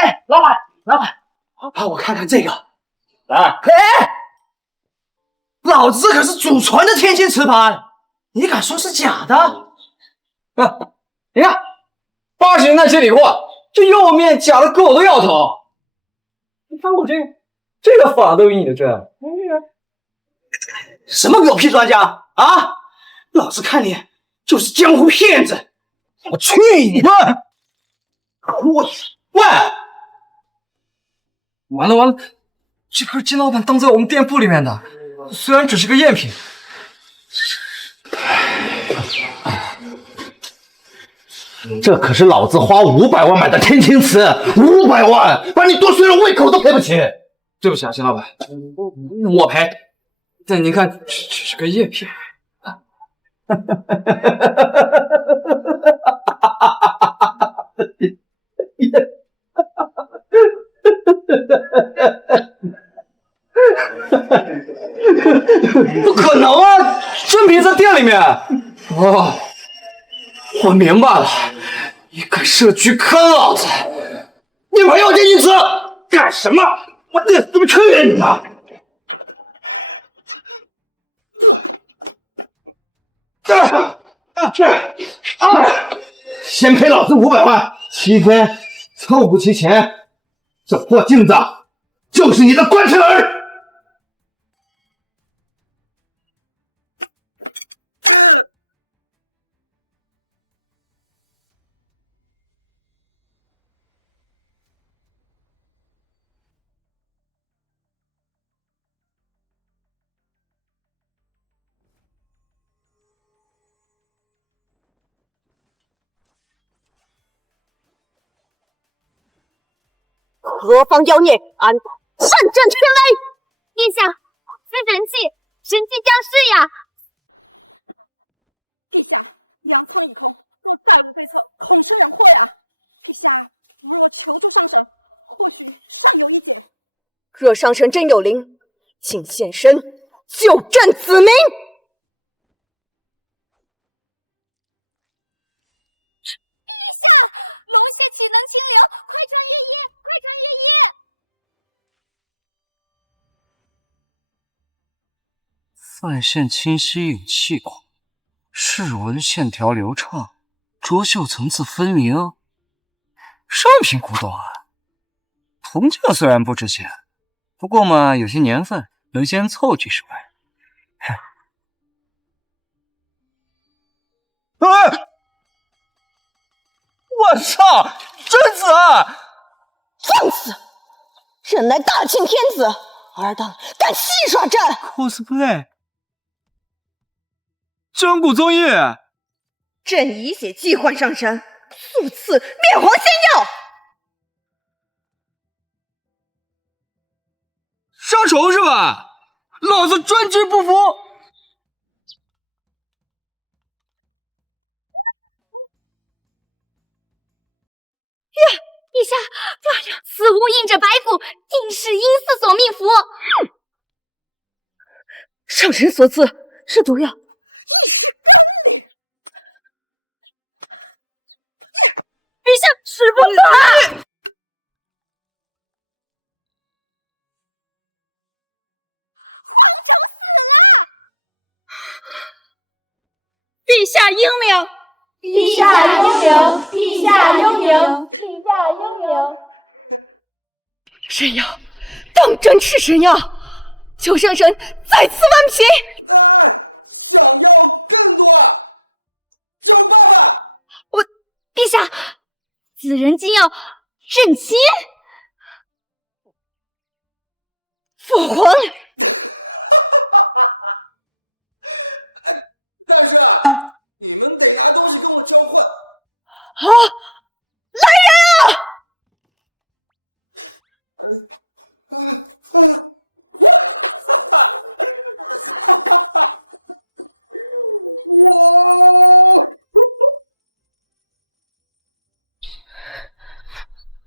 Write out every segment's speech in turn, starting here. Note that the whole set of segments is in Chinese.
哎，老板，帮我看看这个。来，哎，老子可是祖传的天星瓷盘，你敢说是假的？你看，80年代接理货，这釉面假的狗都摇头。你翻过这个法都有你的证。什么狗屁专家啊！老子看你就是江湖骗子！我去你的！喂！完了，这可是金老板当在我们店铺里面的，虽然只是个赝品。这可是老子花500万买的天青瓷，500万，把你剁碎了胃口都赔不起。对不起啊，金老板，我赔。但您看，这是个赝品。不可能啊！真品在店里面。哦，我明白了，你敢设局坑老子！你们要天青瓷干什么？我得怎么去你啊！先赔老子500万，7天凑不齐钱，这破镜子就是你的关晨儿。何方妖孽，安擅占天威！陛下，是神器将至呀！陛下，粮仓已空，若再无对策，恐生人祸呀！陛下，不若求助上神，或许尚有一解。若上神真有灵，请现身救朕子民！陛下，龙血岂能清流？快传月夜，快传月夜！泛线清晰有气孔，饰纹线条流畅，着绣层次分明。上品古董啊！铜镜虽然不值钱，不过嘛，有些年份，能先凑几十万。哎！我操！贞子！放肆！朕乃大清天子，尔等敢戏耍朕 cosplay， 真古宗义。朕以血祭换上神，速赐灭黄仙药。上仇是吧？老子专治不服！陛下，此物印着白骨，定是阴司所命符。上神所赐是毒药，亦是甘霖。陛下，使不得！皇仇死了！陛下英明！陛下英明！陛下英明！陛下英明！神药，当真是神药！求上神再赐万匹！哎，想要更多，叫爸爸！陛下，此人竟要朕亲！父皇！但是你们得拿东西跟我交换。啊！来人啊！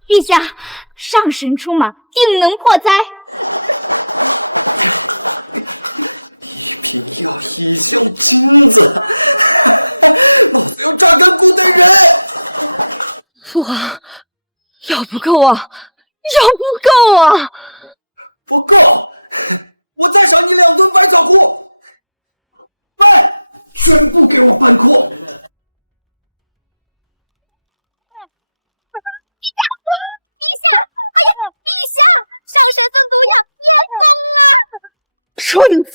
陛下，上神出马，定能破灾。一瓶药一箱金子，老子要榨干古代人！父皇，药要不够啊！要不够啊！不够，我再赏你2吨百草枯。搬，全部给我搬库！陛下，哎呀，陛下，上神僧毒药严公了！蠢材，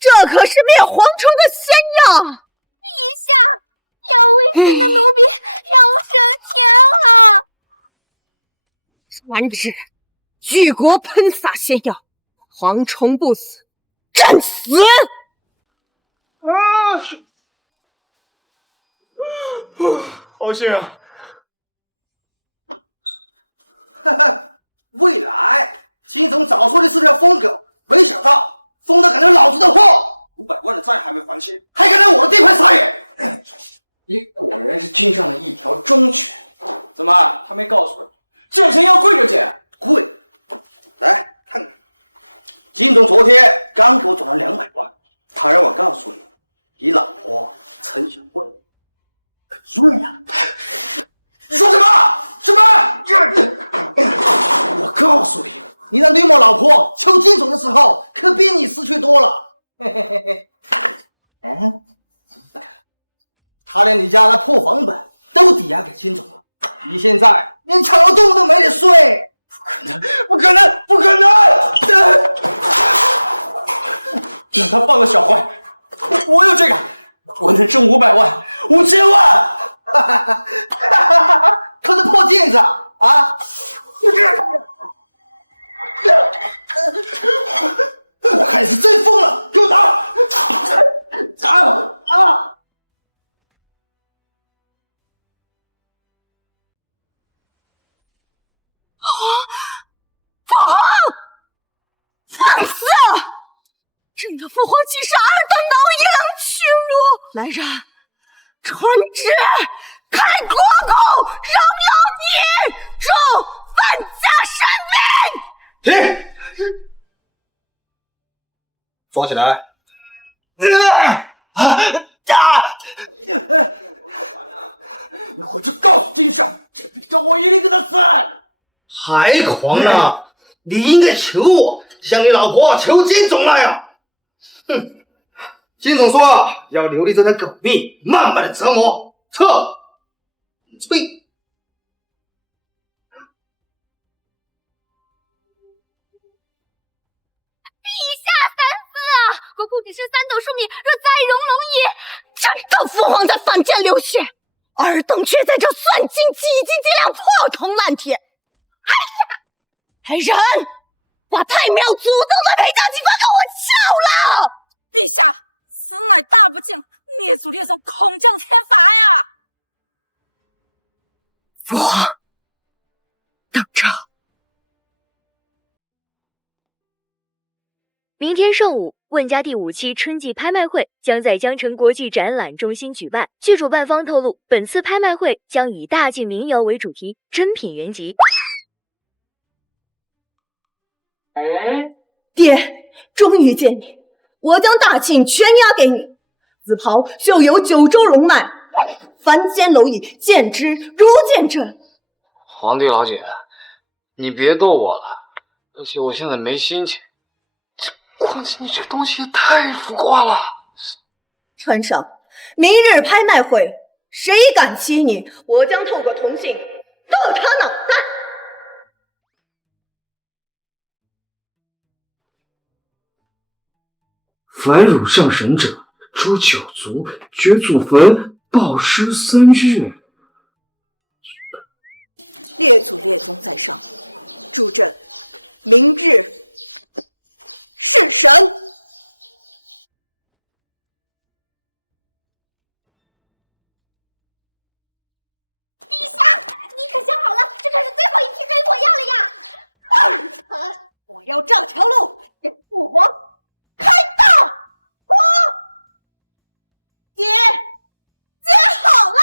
这可是灭蝗虫的仙药！陛下，要危险的奴婢让我升天了！传旨，举国喷洒仙药，蝗虫不死，战死！好幸啊！哈哈，未来金总早说的是条疯狗，没想到疯的赶上老子的货，500万的债还没还清，还敢来我的地盘撒野！你果然是君上的一条忠犬。怎么，他没告诉你，挣钱要跪着捡？跪！来看看，金总昨天刚给我转了200万，他让我告诉你，你老婆陈小慧很顺呀。你说什么？什么？我告诉你，你的绿帽老婆求金总的时候，可比你识趣多了。嘿嘿嘿嘿。嗯，他连你家那破房本都抵押给金总了，你现在连草洞都没得睡。不可能！不可能！让他放了小坏，我有这个，我能挣500万、5000万！可是破镜子啊！我看你是真疯了，给我打！放肆！朕的父皇岂是尔等蝼蚁能屈辱？来人，传旨，开国公，饶了你，助范家生命！停！抓起来！你回去告诉金上，这笔账我一定给他算。还狂呢！你应该求我，像你老婆求金总那样。哼！金总说要留离这条狗命，慢慢的折磨。撤！退！陛下三思啊！国库只剩3斗粟米，若再容龙矣。朕的父皇在凡间流血，尔等却在这算计几斤几两，破铜烂铁。哎呀！来人，把太庙祖宗的陪葬金给我撬了！陛下，此乃大不敬，灭祖列宗，恐降天罚呀！父皇，等着。明天上午，问家第5期春季拍卖会将在江城国际展览中心举办。据主办方透露，本次拍卖会将以大晋民谣为主题，珍品原集。爹，终于见你，我将大庆全押给你。紫袍绣有9州龙脉，凡间蝼蚁见之如见朕。皇帝老姐，你别逗我了，而且我现在没心情。况且你这东西也太浮夸了。川上，明日拍卖会，谁敢欺你，我将透过铜信剁他脑袋。凡辱上神者，诛9族，掘祖坟，暴尸3日。列祖列宗在上，祝朕明日弑神。陛下，你可想好了？这可是最后一批黑火药了呀！我要这条路给父皇开道！爹，接好了！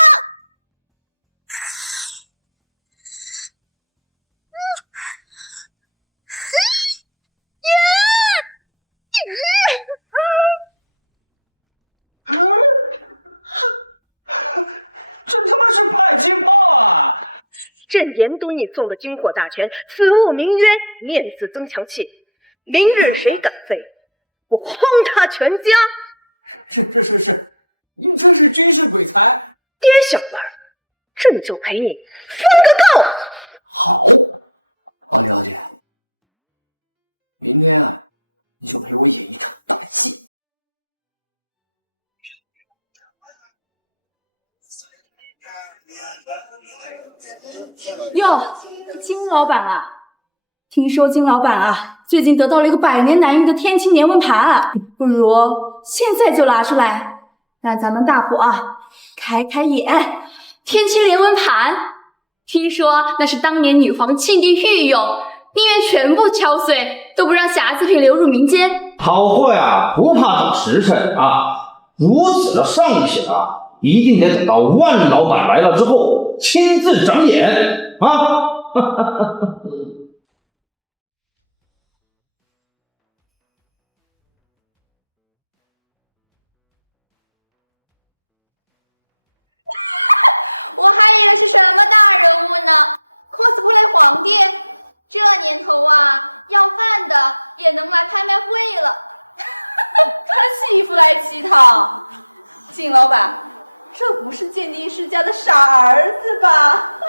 这他妈是迫击炮啊！朕朕严督你送的军火大权，此物名曰面子增强器。明日谁敢废，我轰他全家！是，您这是军事鬼才。爹小辈儿，朕就陪你分个够。好，王李老姐，明天啊，你就陪我演一场大戏。哟，金老板啊，听说金老板啊最近得到了一个100年难遇的天青年纹盘，不如现在就拿出来，让咱们大伙啊开眼。天青连纹盘，听说那是当年女皇庆帝御用，宁愿全部敲碎，都不让瑕疵品流入民间。好货呀，不怕等时辰啊！如此的上品啊，一定得等到万老板来了之后亲自长眼啊！我还以为是什么大人物呢 ，cosplay 皇帝，这年头啊，要饭的也能来拍卖会了。穿戏服来乞讨，金老板，这不是鉴定师家的傻儿子吧？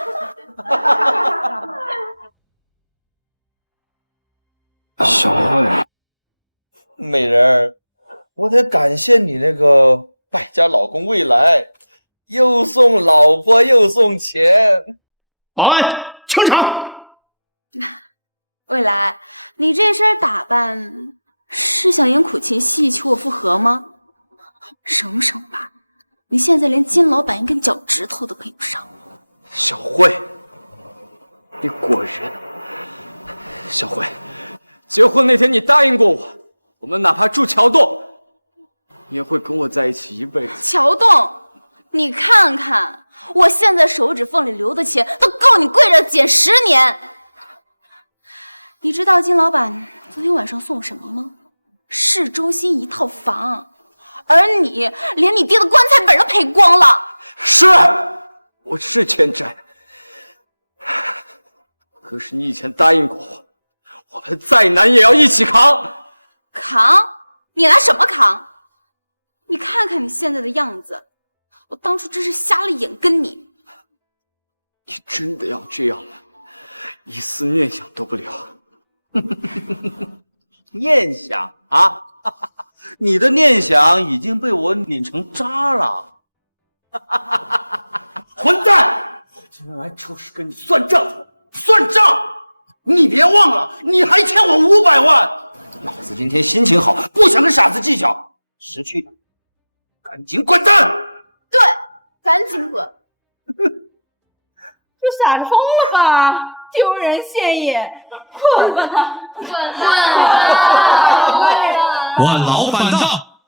小慧，美人儿，我得感谢你那个败家老公未来，又送老婆又送钱。保安，清场！未来，你这身打扮是想演苦情戏求我复合吗？省省吧，你现在连金老板一根脚趾头都配不上。小慧，你果然。小慧，结婚那天你答应过我，我们哪怕住桥洞，你也会跟我在一起一辈子。桥洞，你看看，我现在手指缝里流的钱都够你跪着捡10年。你知道金老板昨天晚上送什么吗？市中心一套房，而你连你爹的棺材本都赔光了。是，我是欠债，可是你以前答应过我，我们再难也要一起扛。扛？你拿什么扛？你看看你现在的样子，我当初真是瞎了眼跟你。你真的要这样吗？一丝念想都不留。念想啊，你的念想已经被我拧成渣了。混蛋！我今天来就是跟你算账的，算账！你别忘了，你还欠我500万。老子今天心情好，不想跟傻子计较，识趣的，赶紧滚蛋！对，赶紧滚！这傻子疯了吧？丢人现眼！滚吧他！滚吧！万老板到！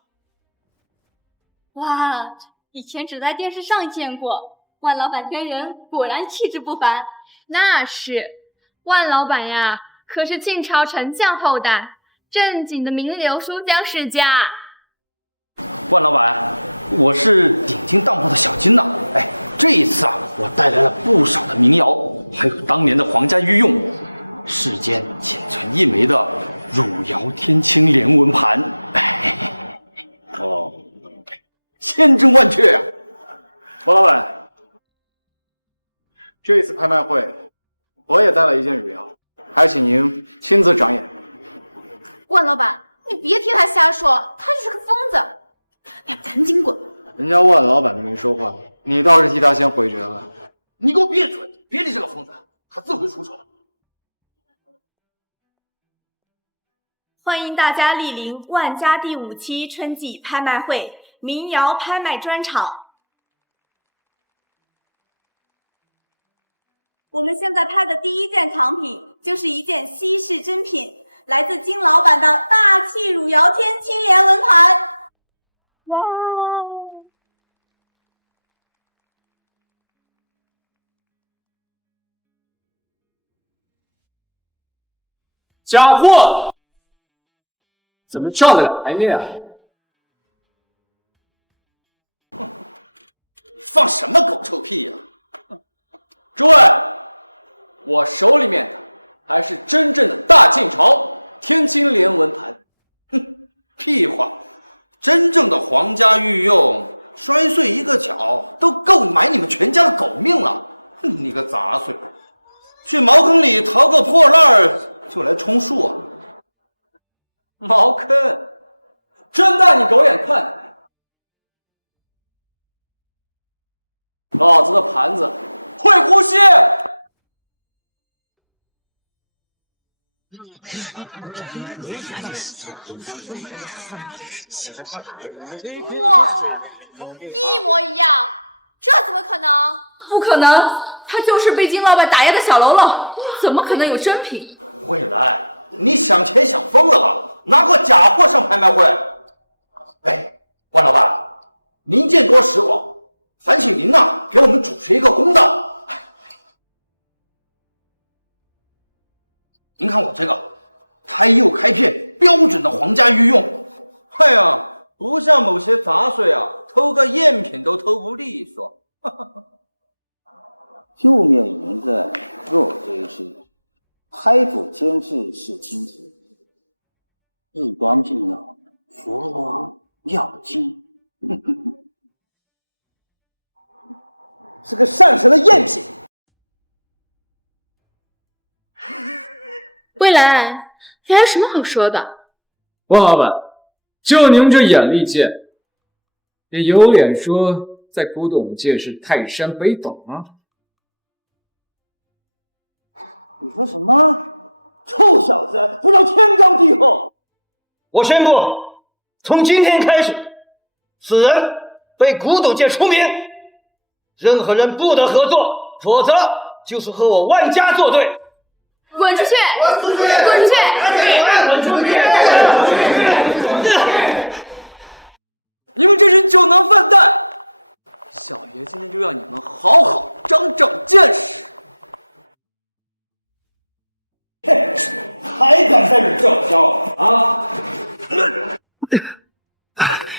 哇，以前只在电视上见过，万老板真人果然气质不凡。那是，万老板呀，可是晋朝丞相后代，正经的名流书香世家。万老板，我是顶金当铺的小金呐。哎，这一次啊，我带来了不少的民谣，还有当年的皇家御用，世间仅存一枚的汝窑天青连纹盘。哎，哦，千真万确呀！王老板，这次拍卖会我也带了一件汝窑，还请您亲自长眼。万老板，你别听他瞎说，他就是个疯子。哎呀，赶紧滚！人家万老板都没说话，你倒是替他先回绝了。你给我闭嘴！别理这个疯子，他自会出手。欢迎大家莅临万家第5期春季拍卖会民谣拍卖专场。我们现在拍的第一件藏品就是一件稀世珍品，来自金老板的大气汝窑天青连纹盘。哇！假货！怎么叫得来呢？放什么狗臭屁呀！诸位，我手里面的还是真正的大晋朝天青连纹盘。哼，屁话！真正的皇家御用，摔碎一个角都够买你们全家的狗命了。哼，你个杂碎，去茅坑里淘个破烂儿就来充数啊！茅坑，真带你狗眼看的。老子的盘子会呼吸。哇，一模一样，这怎么可能？不可能，他就是被金老板打压的小喽啰，怎么可能有真品？未来，你想钱想疯了吧？拿个假货上拍卖会？哎，万老板，您见多识广，烦请您呐给我们主持一个公道。您看我这个。开釉开片，标准的皇家御用。哎呀，不像某些杂碎啊，偷个赝品都偷不利索。釉面银子若堆之，拍主监制是金子，日光尽耀，佛光耀金。是个上乘的赝品。未来，你还有什么好说的？万老板，就你们这眼力见，也有脸说在古董界是泰山北斗吗？你说什么？臭小子，不知道天高地厚！我宣布，从今天开始，此人被古董界除名，任何人不得合作，否则就是和我万家作对。滚出去！滚出去！滚出去！滚出去！你们这群酒囊饭袋！小爷今天就让你们好好长长见识！嘿，还敢在这叫嚣啊！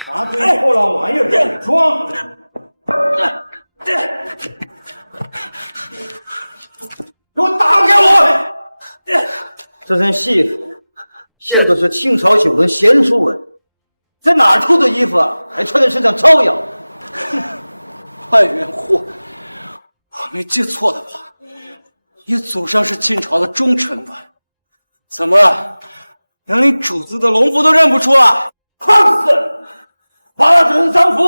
拿这破烂玩意儿让你装！给我打开我！这身戏服绣的是清朝9轮咸猪纹，在哪儿偷的衣服啊？还穿在身上招摇？万元户，我没记错的话，你祖上是清朝的忠臣们，怎么连主子的龙服都认不出了？放肆！把这身丧服，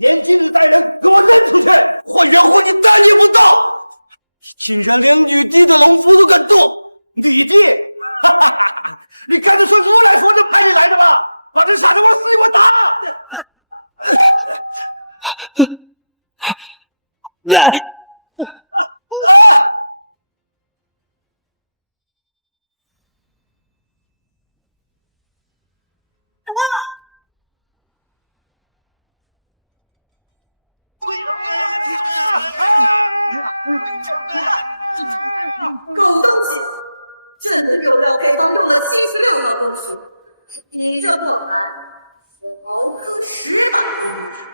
连今日带人给我扔出去！万元户，你大逆不道！竟然连女帝的龙服都敢动！女帝，哈哈哈！你刚才说如来佛就派你来的吧？把这傻子往死里给我打！狗东西！朕的釉料配方用了76道工序，你这破盘是毛科10把多工序。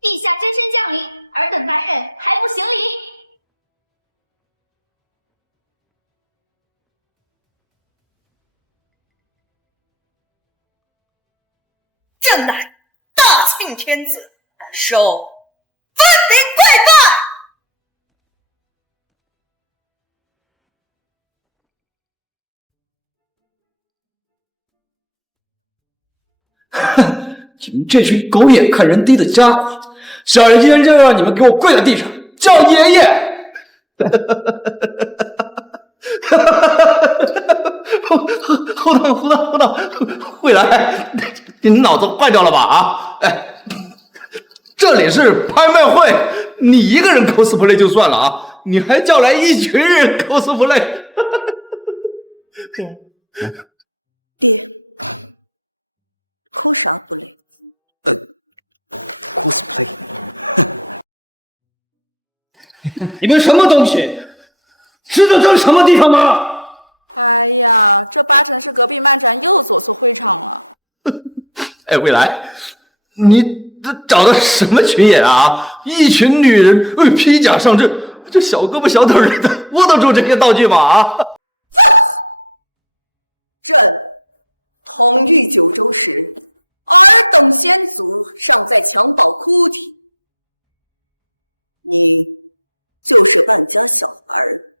陛下真身降临，尔等凡人还不行礼？朕乃大庆天子，受分明跪拜！你们这群狗眼看人低的家伙，小爷今天就让你们给我跪在地上叫爷爷！胡闹！未来，你脑子坏掉了吧？啊！哎，这里是拍卖会，你一个人 cosplay 就算了啊，你还叫来一群人 cosplay。爹，cos 啥不累？ cosplay。你们什么东西？知道这是什么地方吗？哎呀，这八成是隔壁漫展又走错会场了。哎，未来，你这找的什么群演啊？一群女人，披甲上阵，这小胳膊小腿的，握得住这些道具吗？啊！朕统御九州时，尔等先祖尚在襁褓哭啼，你就是万家小儿。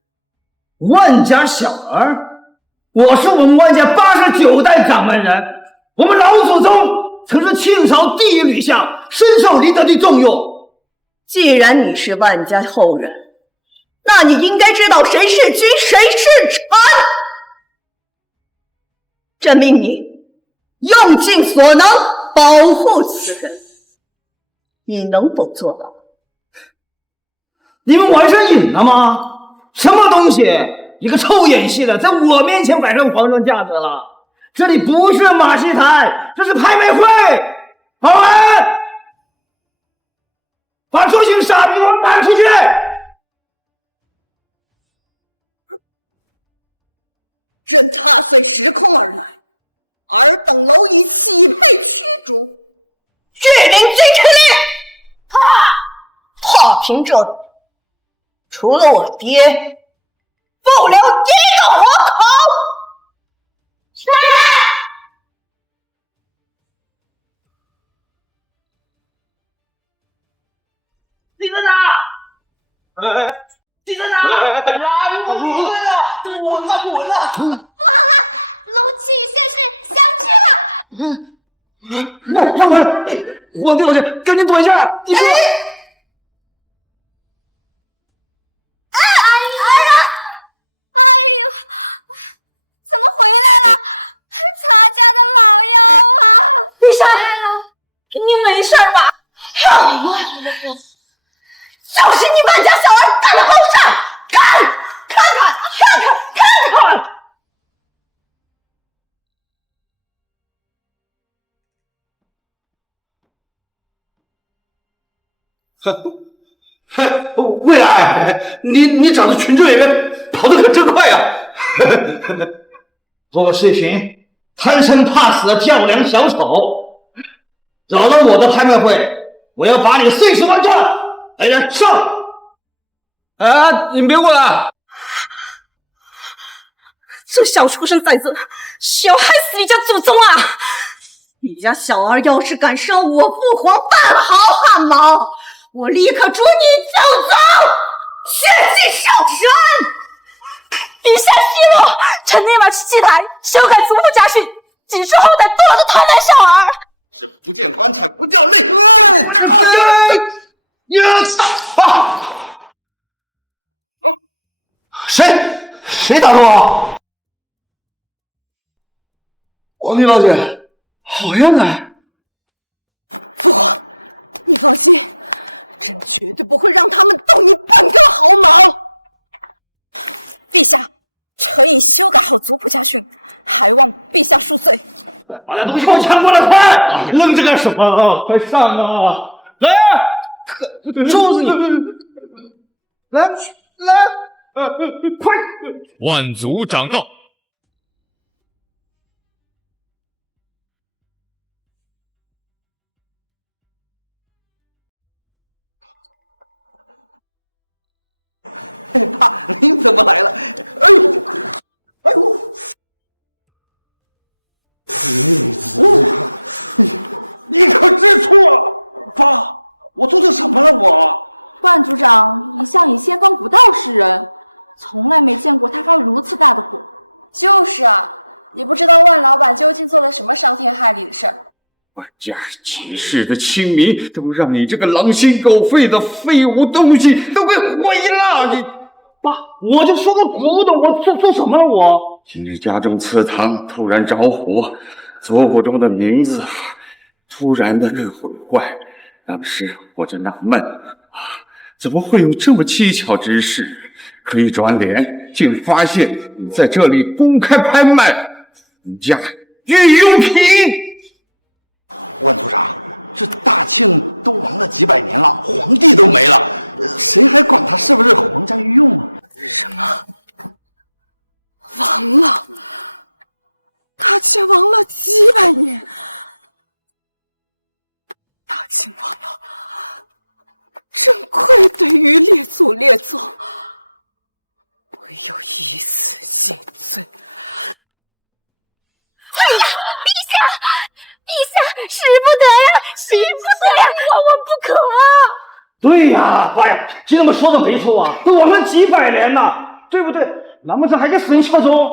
万家小儿？我是我们万家89代掌门人，我们老祖宗曾是清朝第一吕相，深受李德的重用。既然你是万家后人，那你应该知道谁是君，谁是臣。朕命你用尽所能保护此人，你能否做到？你们玩上瘾了吗？什么东西？一个臭演戏的，在我面前摆上皇上架子了。这里不是马戏台，这是拍卖会。保安，把这群傻逼给我赶出去！朕踏碎时空而来，尔等蝼蚁岂配驱逐？御领军之令！踏平这里，除了我爹，不留一个活口！是！你在哪？你在哪？来，我稳了！不好了，龙七与谢氏相知了！让开！皇帝老爷，赶紧躲一下！你说。怎么回来了？他家的老妖啊！陛下，你没事吧？就是你万家小儿干的好事！看！未来，你找的群众演员跑得可真快呀！做个视频，贪生怕死的跳梁小丑，扰了我的拍卖会，我要把你碎尸万段！来人，上！哎，你们别过来！这小畜生崽子，是要害死你家祖宗啊！你家小儿要是敢伤我父皇半毫汗毛，我立刻诛你九族，血祭上神！陛下息怒，臣立马去祭台，修改族谱家训，禁止后代堕落的贪婪小儿。是不见棺材不掉泪。谁打的我？皇帝老姐，好样的！父皇，你放心，朕绝对不会让他们动你半根毫毛。陛下，臣已修改好族谱家训，还望陛下恕罪。把那东西给我抢过来，快！愣着干什么？快上啊！来，揍死你！来，快！万族长告。爸，您怎么来了？哎呦！李子，你可知错了！爸，我做错什么了？万族长一向以仙风不道示人，从来没见过他发如此大的火。就是啊，你不知道万老板究竟做了什么伤天害理的事儿。万家几世的亲民都让你这个狼心狗肺的废物东西都给毁了！你爸，我就说个古董，我做什么了？我今日家中祠堂突然着火，族谱中的名字突然的被毁坏。当时我就纳闷怎么会有这么蹊跷之事？可一转脸，竟发现你在这里公开拍卖你家御用品。万族长，这大庆都亡了几百年了，皇帝都没了，谁还管他是不是皇家御用啊？什么？亡了？大庆亡了几百年？大庆亡了，真愧对于列祖列宗，唯有一死谢罪。哎呀，陛下，使不得呀，使不得呀，万万不可啊！对呀，哎呀，听他们说的没错啊，都亡了几百年了，对不对？难不成还给死人效忠？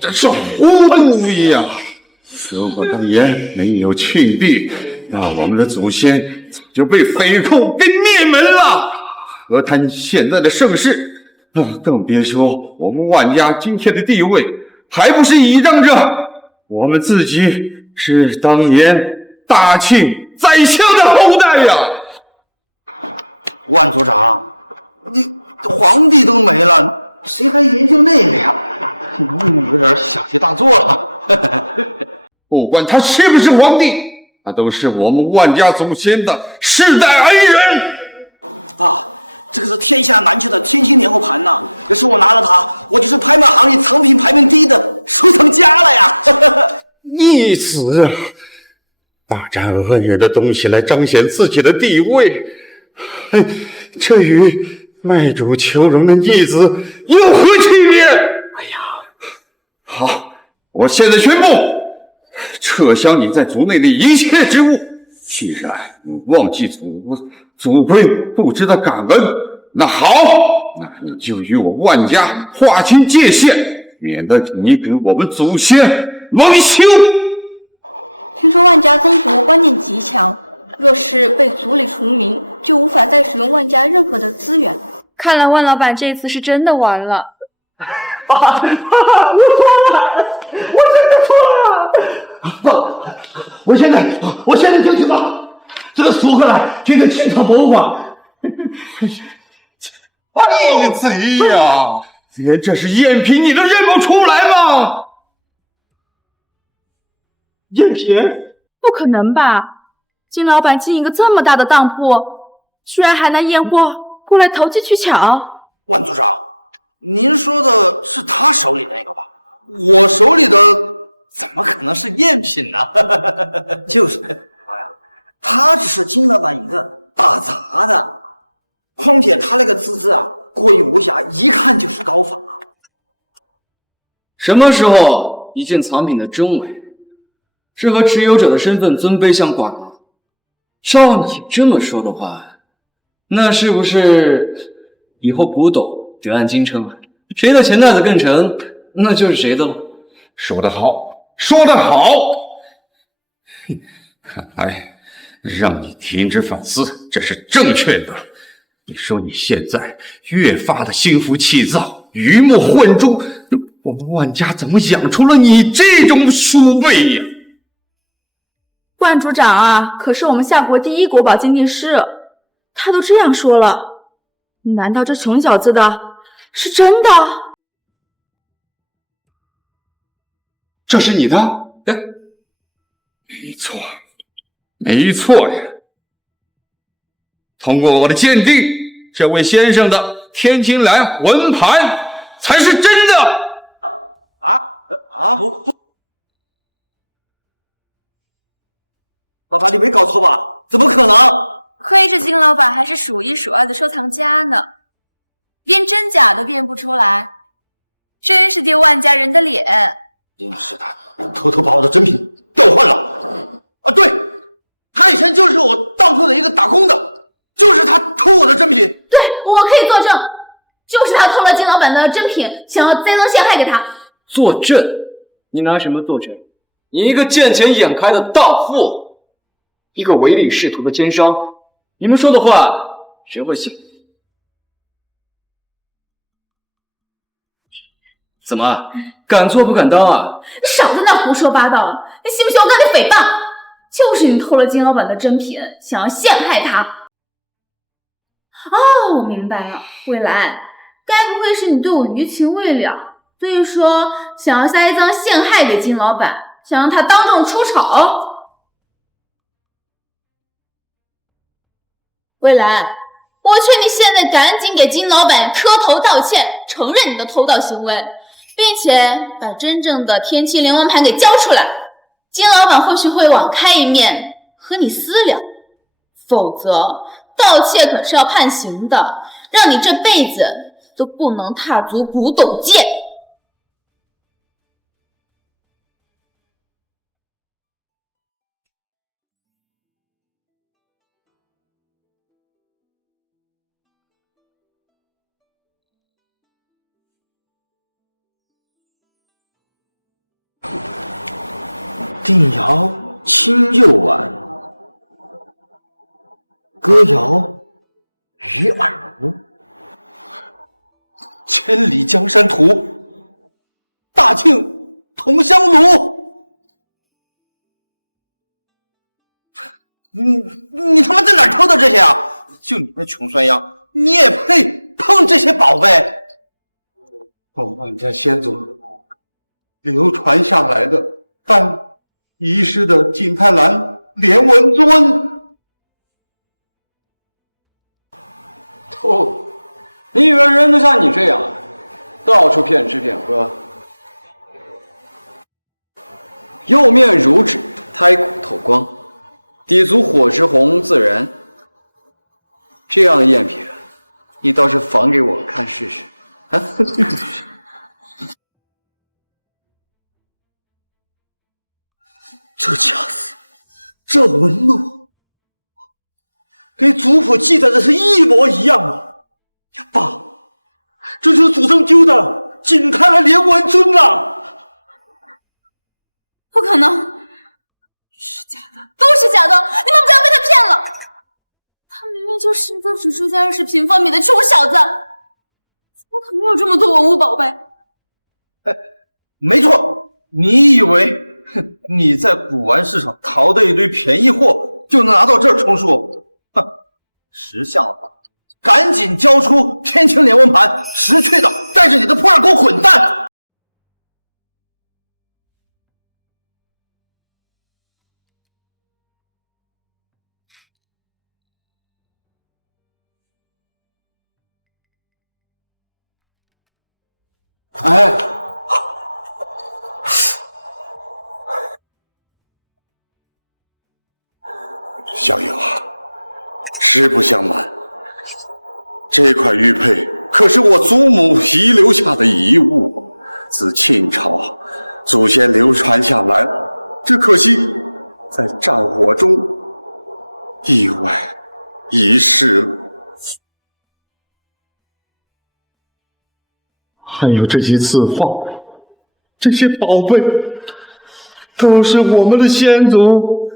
真是糊涂呀！如果当年没有庆帝，那我们的祖先早就被匪寇给灭门了，何谈现在的盛世？更别说我们万家今天的地位，还不是倚仗着我们自己是当年大庆宰相的后代呀！万族长，你皇帝都没了，谁还研究那个呀？你有点小题大做了。不管他是不是皇帝，他都是我们万家祖先的世代恩人。爸，这个是天下难求的天星年货盘呐！要是我拿了它，我就是拍卖行里藏品排名第一的收藏家了呀！逆子，大展恩人的东西来彰显自己的地位，这与卖主求荣的逆子有何区别？哎呀，好，我现在宣布，撤销你在族内的一切职务。既然你忘记祖规不知道感恩，那好，那你就与我万家划清界限，免得你给我们祖先蒙羞。听说万家宗族观念极强，若是被族里除名，就无法再使用万家任何的资源。看来万老板这次是真的完了。我错了，我真的错了。我现在就去把这个赎回来，捐给清朝博物馆。逆贼呀！连这是赝品你都认不出来吗？赝品？不可能吧？金老板进一个这么大的当铺，居然还拿验货过来投机取巧。万族长，您说的是他手里的那个吧？我手里的怎么可能是赝品呢？就是，哎呀，他只是金老板一个打杂的，况且他那个资啊，过于无瑕，一看就是高仿。什么时候一件藏品的真伪是和持有者的身份尊卑相关的？照你这么说的话，那是不是以后古董决按斤称啊？谁的钱袋子更沉，那就是谁的了。说得好，说得好！看来让你停止反思，这是正确的。你说你现在越发的心浮气躁，鱼目混珠，我们万家怎么养出了你这种鼠辈呀？万族长啊，可是我们夏国第一国宝鉴定师，他都这样说了，难道这穷小子的是真的？这是你的？哎，没错，没错呀。通过我的鉴定，这位先生的天青蓝魂盘才是真的。不，老板，你没搞错吧？怎么可能？亏这金老板还是数一数二的收藏家呢，连真假都辨不出来，真是丢万家人的脸。定是他偷偷把我的真品调换了。啊，对，他以前就是我当铺的一个打工的，就是他偷我的真品。对，我可以作证，就是他偷了金老板的真品，想要栽赃陷害给他。作证？你拿什么作证？你一个见钱眼开的荡妇，一个唯利是图的奸商，你们说的话谁会信？怎么，敢做不敢当啊？少在那胡说八道了！你信不信我告你诽谤？就是你偷了金老板的真品，想要陷害他。哦，我明白了，蔚蓝，该不会是你对我余情未了，所以说想要栽赃陷害给金老板，想让他当众出丑？蔚蓝，我劝你现在赶紧给金老板磕头道歉，承认你的偷盗行为，并且把真正的天气连王盘给交出来。金老板或许会网开一面，和你私了。否则，盗窃可是要判刑的，让你这辈子都不能踏足古董界。定窑清又婉，歌谣与耳濡。千里江山图，大庆同香炉。你他妈在哪儿偷的这些啊？就你那穷酸样，你也配碰这些宝贝？我万家先祖流传下来的，但遗失的金泰兰连纹尊。偷？你以为人都像你这样啊？到处骗吃骗喝，釉面如纸，胎骨透光，底足火之红自燃。这样的赝品，你倒是仿给我看试试啊！这家子，这纹路，跟族谱记载的是一模一样啊！爸，这就是祖上丢的景泰来连纹尊啊！不可能，是假的，都是假的！你们不要被他骗了。他明明就是一个只住在20平方米的穷小子，怎么可能有这么多文物宝贝？没错，你以为你在古玩市场淘的一堆便宜货就能拿到这儿充数？哼，识相了吧？赶紧交出天青连纹盘，识趣的带着你的破烂给我滚蛋！哎，小友啊，实不相瞒，这块玉佩可是我祖母遗留下的遗物，自清朝祖先流传下来，只可惜在战火中意外遗失了。还有这些字画，这些宝贝，都是我们的先祖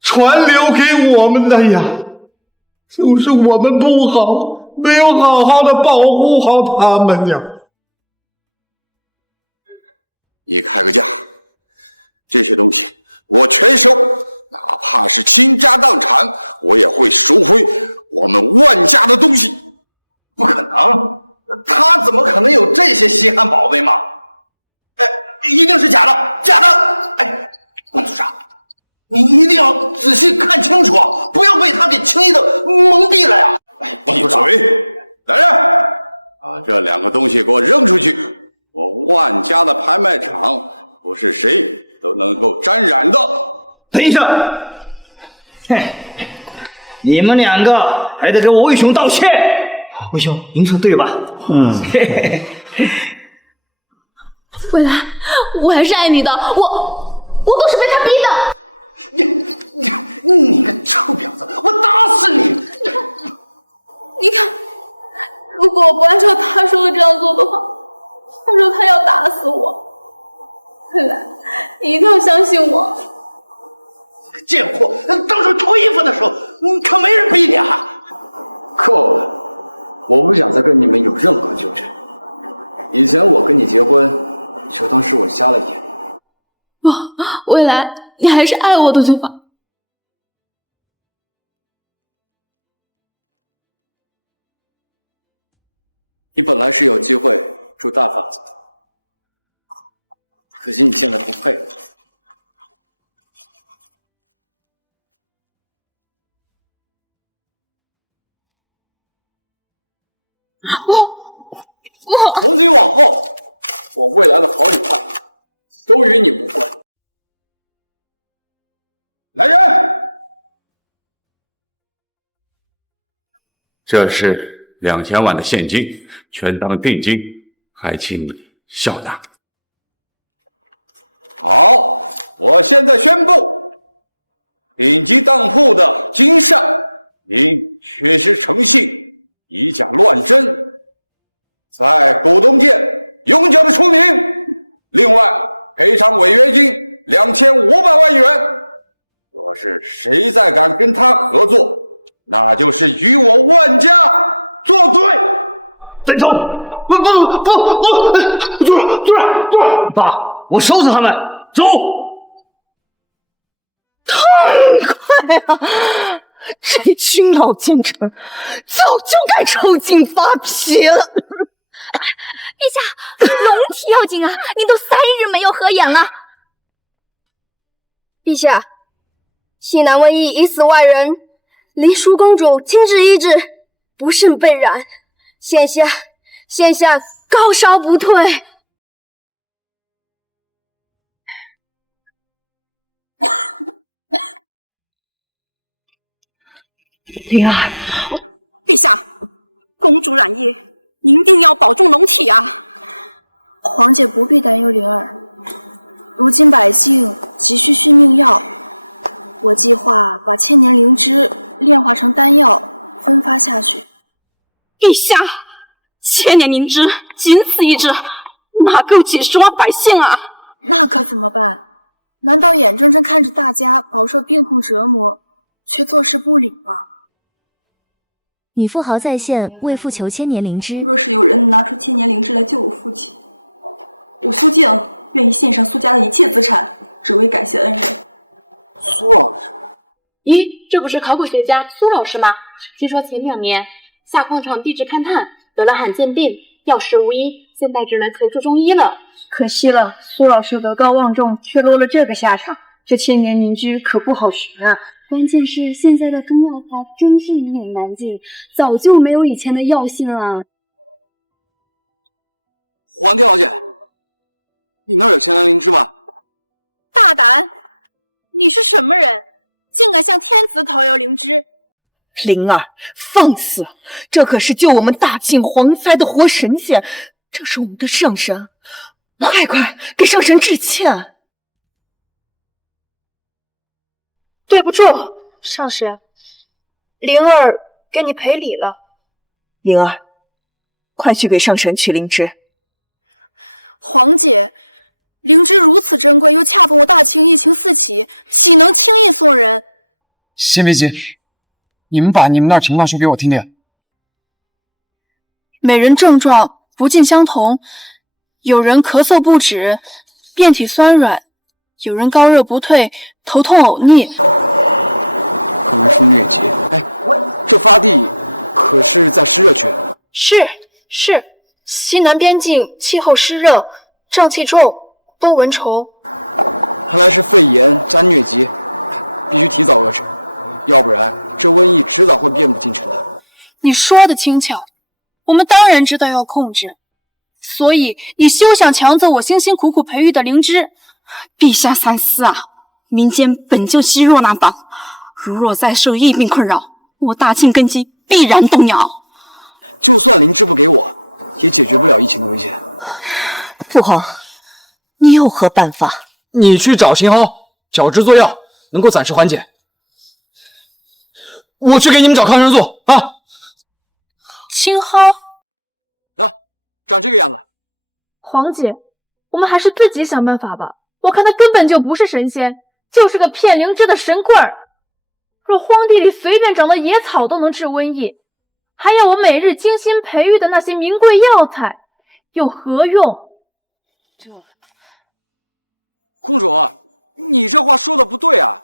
传留给我们的呀。就是我们不好，没有好好的保护好他们呀。你开个价，这些东西我全收，哪怕是倾家荡产，我也会赎回我们万家的东西。不可能！他怎么可能有这些稀罕宝贝嘛？哎，一定是假的，假的！哎，王组长，你一定要仔细看清楚，不要被他给轻易的蒙蔽了呀！闭嘴！来人，把这2个东西给我扔出去！我万家的拍卖场不是谁都能够沾染的。等一下，嘿，你们2个还得给我魏兄道歉。魏兄，您说对吧？蔚蓝，我还是爱你的，我都是被他逼的。你个臭婊子，我打死你！你看，如果我不按照他说的这样做的话，他说他要打死我。蔚蓝，你一定要相信我。贱货，当初脱衣服的时候，可没人逼你啊！够了。我不想再跟你们有任何纠缠。以前我跟你结婚，就当是我瞎了眼。不，蔚蓝，你还是爱我的对吧？你本来是有机会住大房子的，可惜你现在不配了。从今往后，我未来的好与坏都与你无关。来人！这是2000万的现金，全当定金，还请你笑纳。好，我现在宣布，顶级当铺的金善因缺失诚信，以假乱真，在股东界永久的除名。另外，赔偿违约金2500万元。若是谁再敢跟他合作，那就是与我万家作对。分手！不，住手！爸，我收拾他们，走！太快了！这群老奸臣早就该抽筋发脾了。陛下，龙体要紧啊！您都3日没有合眼了。陛下，西南瘟疫已死外人，离淑公主亲自医治，不慎被染，现下高烧不退。灵儿，陛下，公主染疫，您一定要保重龙体啊！皇姐不必担忧灵儿，如今百姓急需续命药，我计划把千年灵芝炼化成丹药，分发下去。陛下，千年灵芝仅此一支，哪够几10万百姓啊？那可怎么办？难道眼睁睁看着大家饱受病痛折磨，却坐视不理吗？女富豪在线为父求千年灵芝。若是有人拿出千年灵芝来救我父亲，我苏静愿意献上苏家的一切资产，只为感谢恩人。苏老师，咦，这不是考古学家苏老师吗？听说前2年下矿场地质勘探得了罕见病，药石无医，现在只能求助中医了。可惜了，苏老师德高望重，却落了这个下场。这千年灵芝可不好寻啊！关键是现在的中药材真是一言难尽，早就没有以前的药性了。皇帝老姐，你那儿有千年灵芝吗？大胆！你是什么人？竟敢向天子讨要灵芝？灵儿，放肆！这可是救我们大庆蝗灾的活神仙，这是我们的上神，快给上神致歉！对不住，上神，灵儿给你赔礼了。灵儿，快去给上神取灵芝。皇姐，灵芝如此珍贵，又恰逢我大清疫情四起，岂能轻易送人？先别急，你们把你们那情况说给我听听。每人症状不尽相同，有人咳嗽不止，遍体酸软，有人高热不退，头痛呕逆，可能是疟疾。哎，这发地可是在湿热区？是，西南边境气候湿热，瘴气重，多蚊虫。看来是肺炎加疟疾，必须提早遏制，要不然这瘟疫迟早会遍布京城的。你说的轻巧，我们当然知道要控制，所以你休想抢走我辛辛苦苦培育的灵芝。陛下三思啊！民间本就稀弱难防，如若再受疫病困扰，我大庆根基必然动摇。就算灵芝不给我，也解决不了疫情的危险。父皇，你有何办法？你去找秦昊，绞制作药，能够暂时缓解。我去给你们找抗生素啊！秦昊，来，长这个样子。皇姐，我们还是自己想办法吧。我看他根本就不是神仙，就是个骗灵芝的神棍儿。若荒地里随便长的野草都能治瘟疫，还要我每日精心培育的那些名贵药材，有何用？公主，你这话说的不对啊！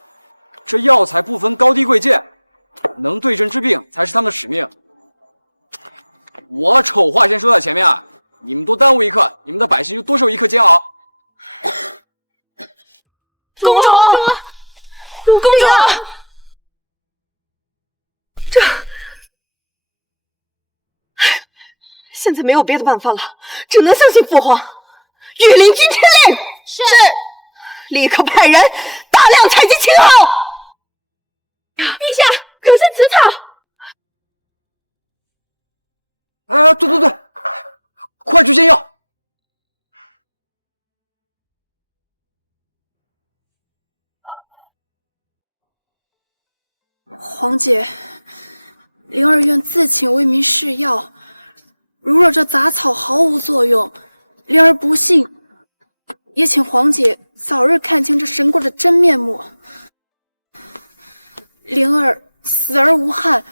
这药材不分高低贵贱，能对症治病才是他们的使命。我丑话先说在前面啊！你们多耽误一刻，你们的百姓就多受一刻煎熬。公主，公主，现在没有别的办法了，只能相信父皇。御林军听令，是，立刻派人大量采集青蒿。陛下，可是此草。对，快去煎药。皇姐，灵儿愿自请为民试药。如若这杂草毫无作用，灵儿不信，也请皇姐早日看清这神棍的真面目。灵儿死而无憾。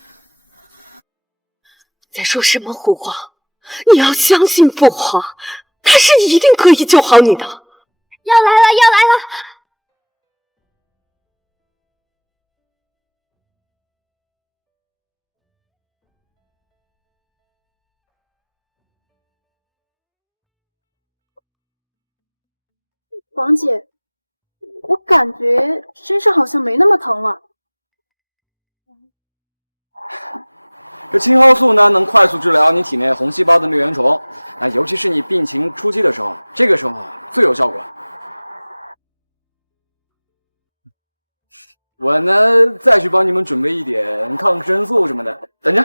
在说什么胡话？你要相信父皇，他是一定可以救好你的。要来了，要来了！皇姐，我感觉身上好像没那么疼了。这青蒿素呢，能快速治疗你体内红细胞的疟原虫，尤其是你病情初期的时候，这个时候最有效果。我呢，再去帮你们准备一点抗生素什么的，等着。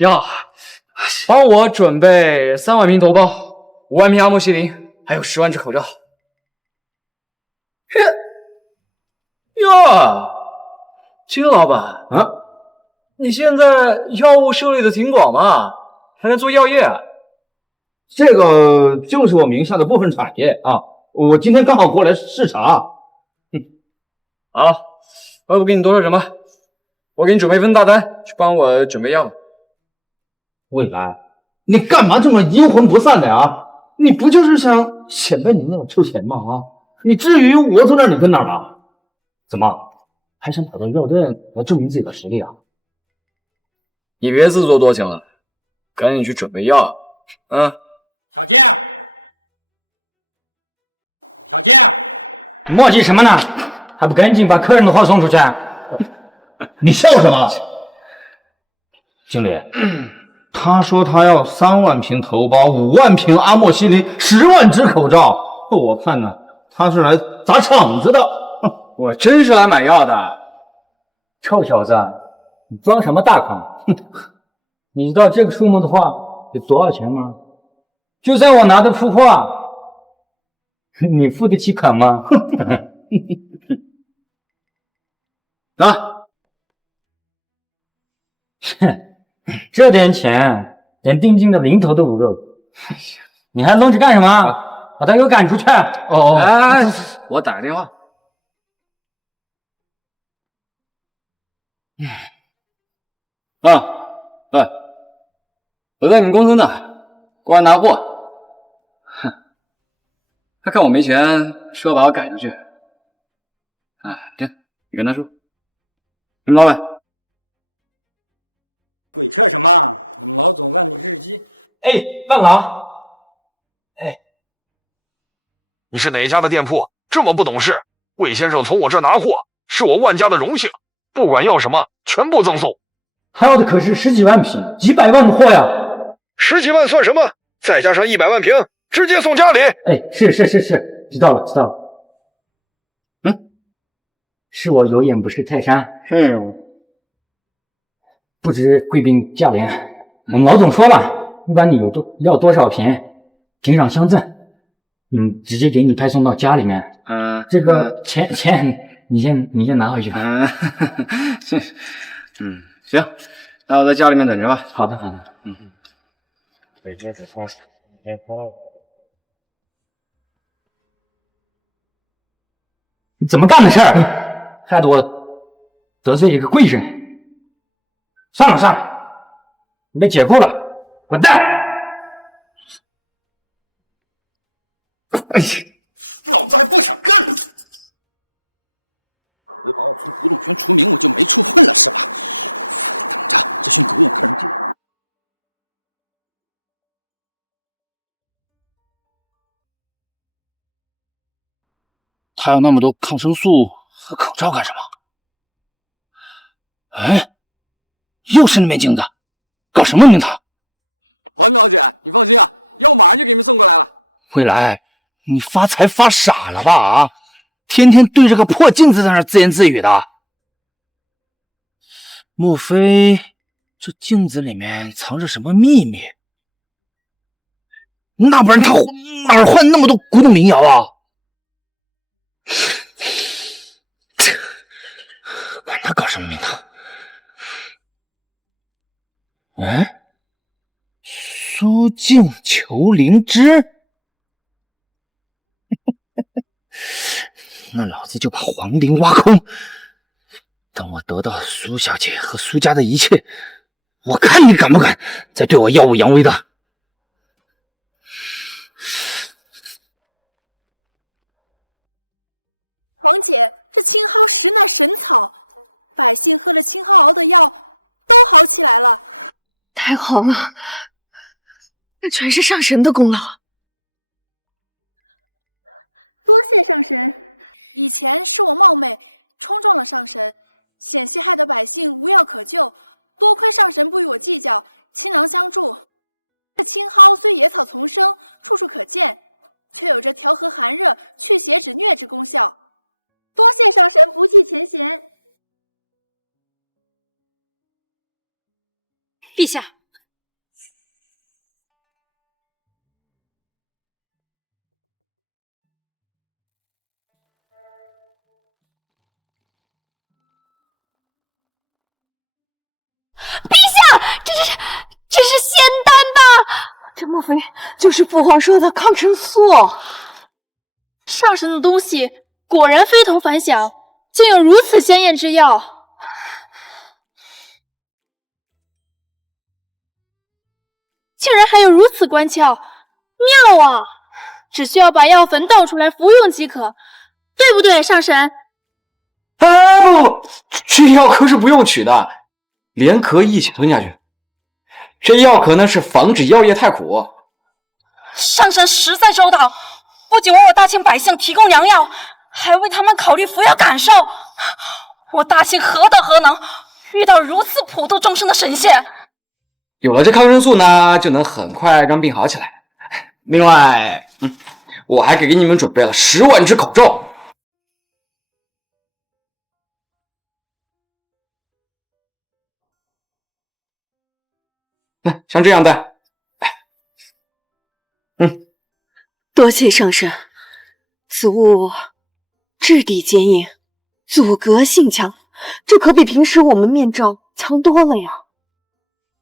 药，帮我准备3万瓶头孢，5万瓶阿莫西林，还有10万只口罩。哟，金老板啊，你现在药物涉猎的挺广嘛，还能做药业啊？这个就是我名下的部分产业啊，我今天刚好过来视察。好，我也不跟你多说什么，我给你准备一份大单，去帮我准备药。未来，你干嘛这么阴魂不散的呀？你不就是想显摆你那种臭钱吗？啊，你至于我走哪你跟哪吗？怎么还想跑到药店来证明自己的实力啊？你别自作多情了，赶紧去准备药。小静，你磨叽什么呢？还不赶紧把客人的货送出去？你笑什么？经理，他说他要3万瓶头孢，5万瓶阿莫西林，10万只口罩。我看呢，他是来砸场子的。我真是来买药的。臭小子，你装什么大款？你知道这个数目的话有多少钱吗？就算我拿得出货，你付得起款吗？啊！这点钱连定金的零头都不够，你还愣着干什么？把他给我赶出去！哎，我打个电话。我在你们公司呢，过来拿货。哼，他看我没钱，说把我赶出去。对，你跟他说。你们老板，鬼扯什么？我们老总万里日机。万老，你是哪家的店铺？这么不懂事？魏先生从我这拿货，是我万家的荣幸，不管要什么，全部赠送。他要的可是10几万瓶、几百万的货呀！10几万算什么？再加上100万瓶，直接送家里。是，知道了。是我有眼不识泰山。不知贵宾价廉，我们老总说了，不管你要多少瓶，凭赏相赠，直接给你派送到家里面。这个钱你先拿回去吧。行，那我在家里面等着吧。好的。你怎么干的事儿？害得我得罪一个贵人。算了，你被解雇了，滚蛋！老子还不想干呢！你把我从胡仲轩除名，我就没处混了是吧？等着，这群狗眼看人低。他要那么多抗生素和口罩干什么？又是那面镜子，搞什么名堂？黄小姐，你放心啊，药马上就给你们送过来了。未来，你发财发傻了吧？啊，天天对着个破镜子在那自言自语的，莫非这镜子里面藏着什么秘密？那不然他哪儿换那么多古董民谣啊？管他搞什么名堂！哎，苏静求灵芝，那老子就把皇陵挖空。等我得到苏小姐和苏家的一切，我看你敢不敢再对我耀武扬威的。皇姐，这青蒿实乃神草，百姓喝了青蒿熬的药，都好起来了。太好了，那全是上神的功劳。多谢上神，以前是我冒昧冲撞了上神，险些害得百姓无药可救，多亏上神不与我计较，倾囊相助。这青蒿虽野草丛生，处处可见，却有着调和寒热、去邪止疟之功效。多谢上神不计前嫌。陛下，这是仙丹吧？这莫非就是父皇说的抗生素？上神的东西果然非同凡响，竟有如此鲜艳之药，竟然还有如此关窍，妙啊！只需要把药粉倒出来服用即可，对不对，上神？不，这药可是不用取的，连壳一起吞下去。这药壳呢是防止药液太苦。上神实在周到，不仅为我大清百姓提供良药，还为他们考虑服药感受。我大清何德何能，遇到如此普度众生的神仙？有了这抗生素呢，就能很快让病好起来。另外，我还给你们准备了10万只口罩。像这样的，多谢上神，此物质地坚硬，阻隔性强，这可比平时我们面罩强多了呀。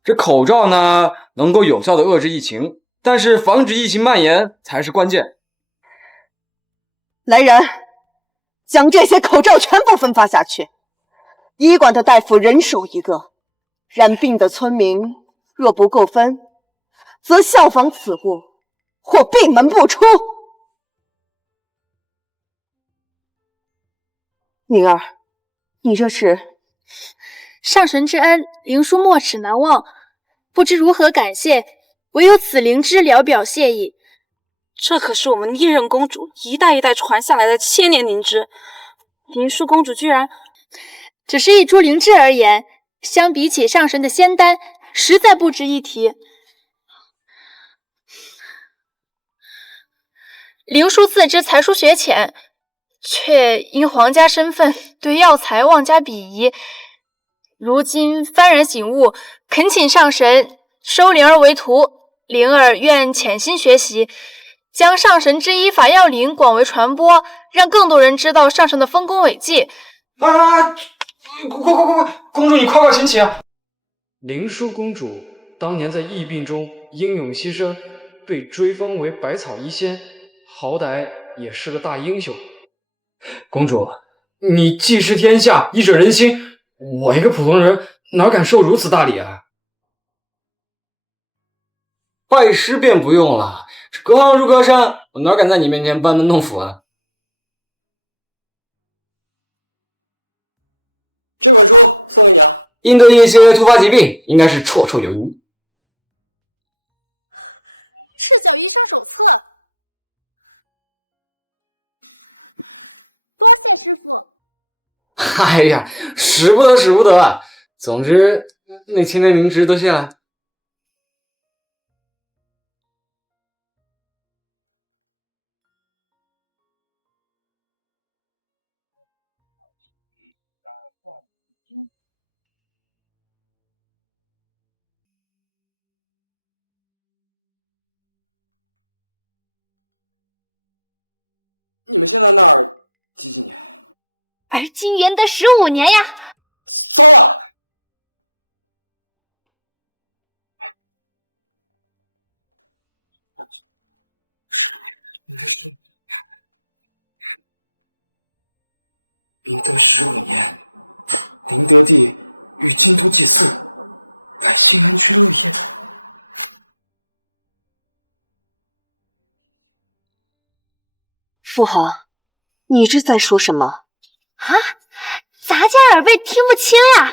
这口罩呢，能够有效的遏制疫情，但是防止疫情蔓延才是关键。来人，将这些口罩全部分发下去。医馆的大夫人手一个，染病的村民若不够分，则效仿此物，或闭门不出。宁儿，你这是？上神之恩，灵叔没齿难忘，不知如何感谢，唯有此灵芝聊表谢意。这可是我们丽人公主一代一代传下来的千年灵芝，灵叔公主居然……只是一株灵芝而言，相比起上神的仙丹，实在不值一提。灵叔自知才疏学浅，却因皇家身份对药材妄加鄙夷，如今幡然醒悟，恳请上神收灵儿为徒，灵儿愿潜心学习，将上神之医法药灵广为传播，让更多人知道上神的丰功伟绩。快！公主你夸夸前起啊！灵淑公主当年在疫病中英勇牺牲，被追封为百草医仙，好歹也是个大英雄。公主，你济世天下，医者仁心，我一个普通人哪敢受如此大礼啊？拜师便不用了，隔行如隔山，我哪敢在你面前班门弄斧啊？这本书送给你啊，应对一些突发疾病，应该是绰绰有余。赤脚医生手册，多谢师傅。哎呀，使不得，使不得。总之，那千年灵芝都谢了。你们现在那儿几年？而今元德15年呀！糟了！明德15年，灵德帝于京都祭祀，百姓安居乐业。父皇，你这在说什么？啊，咱家耳背听不清呀！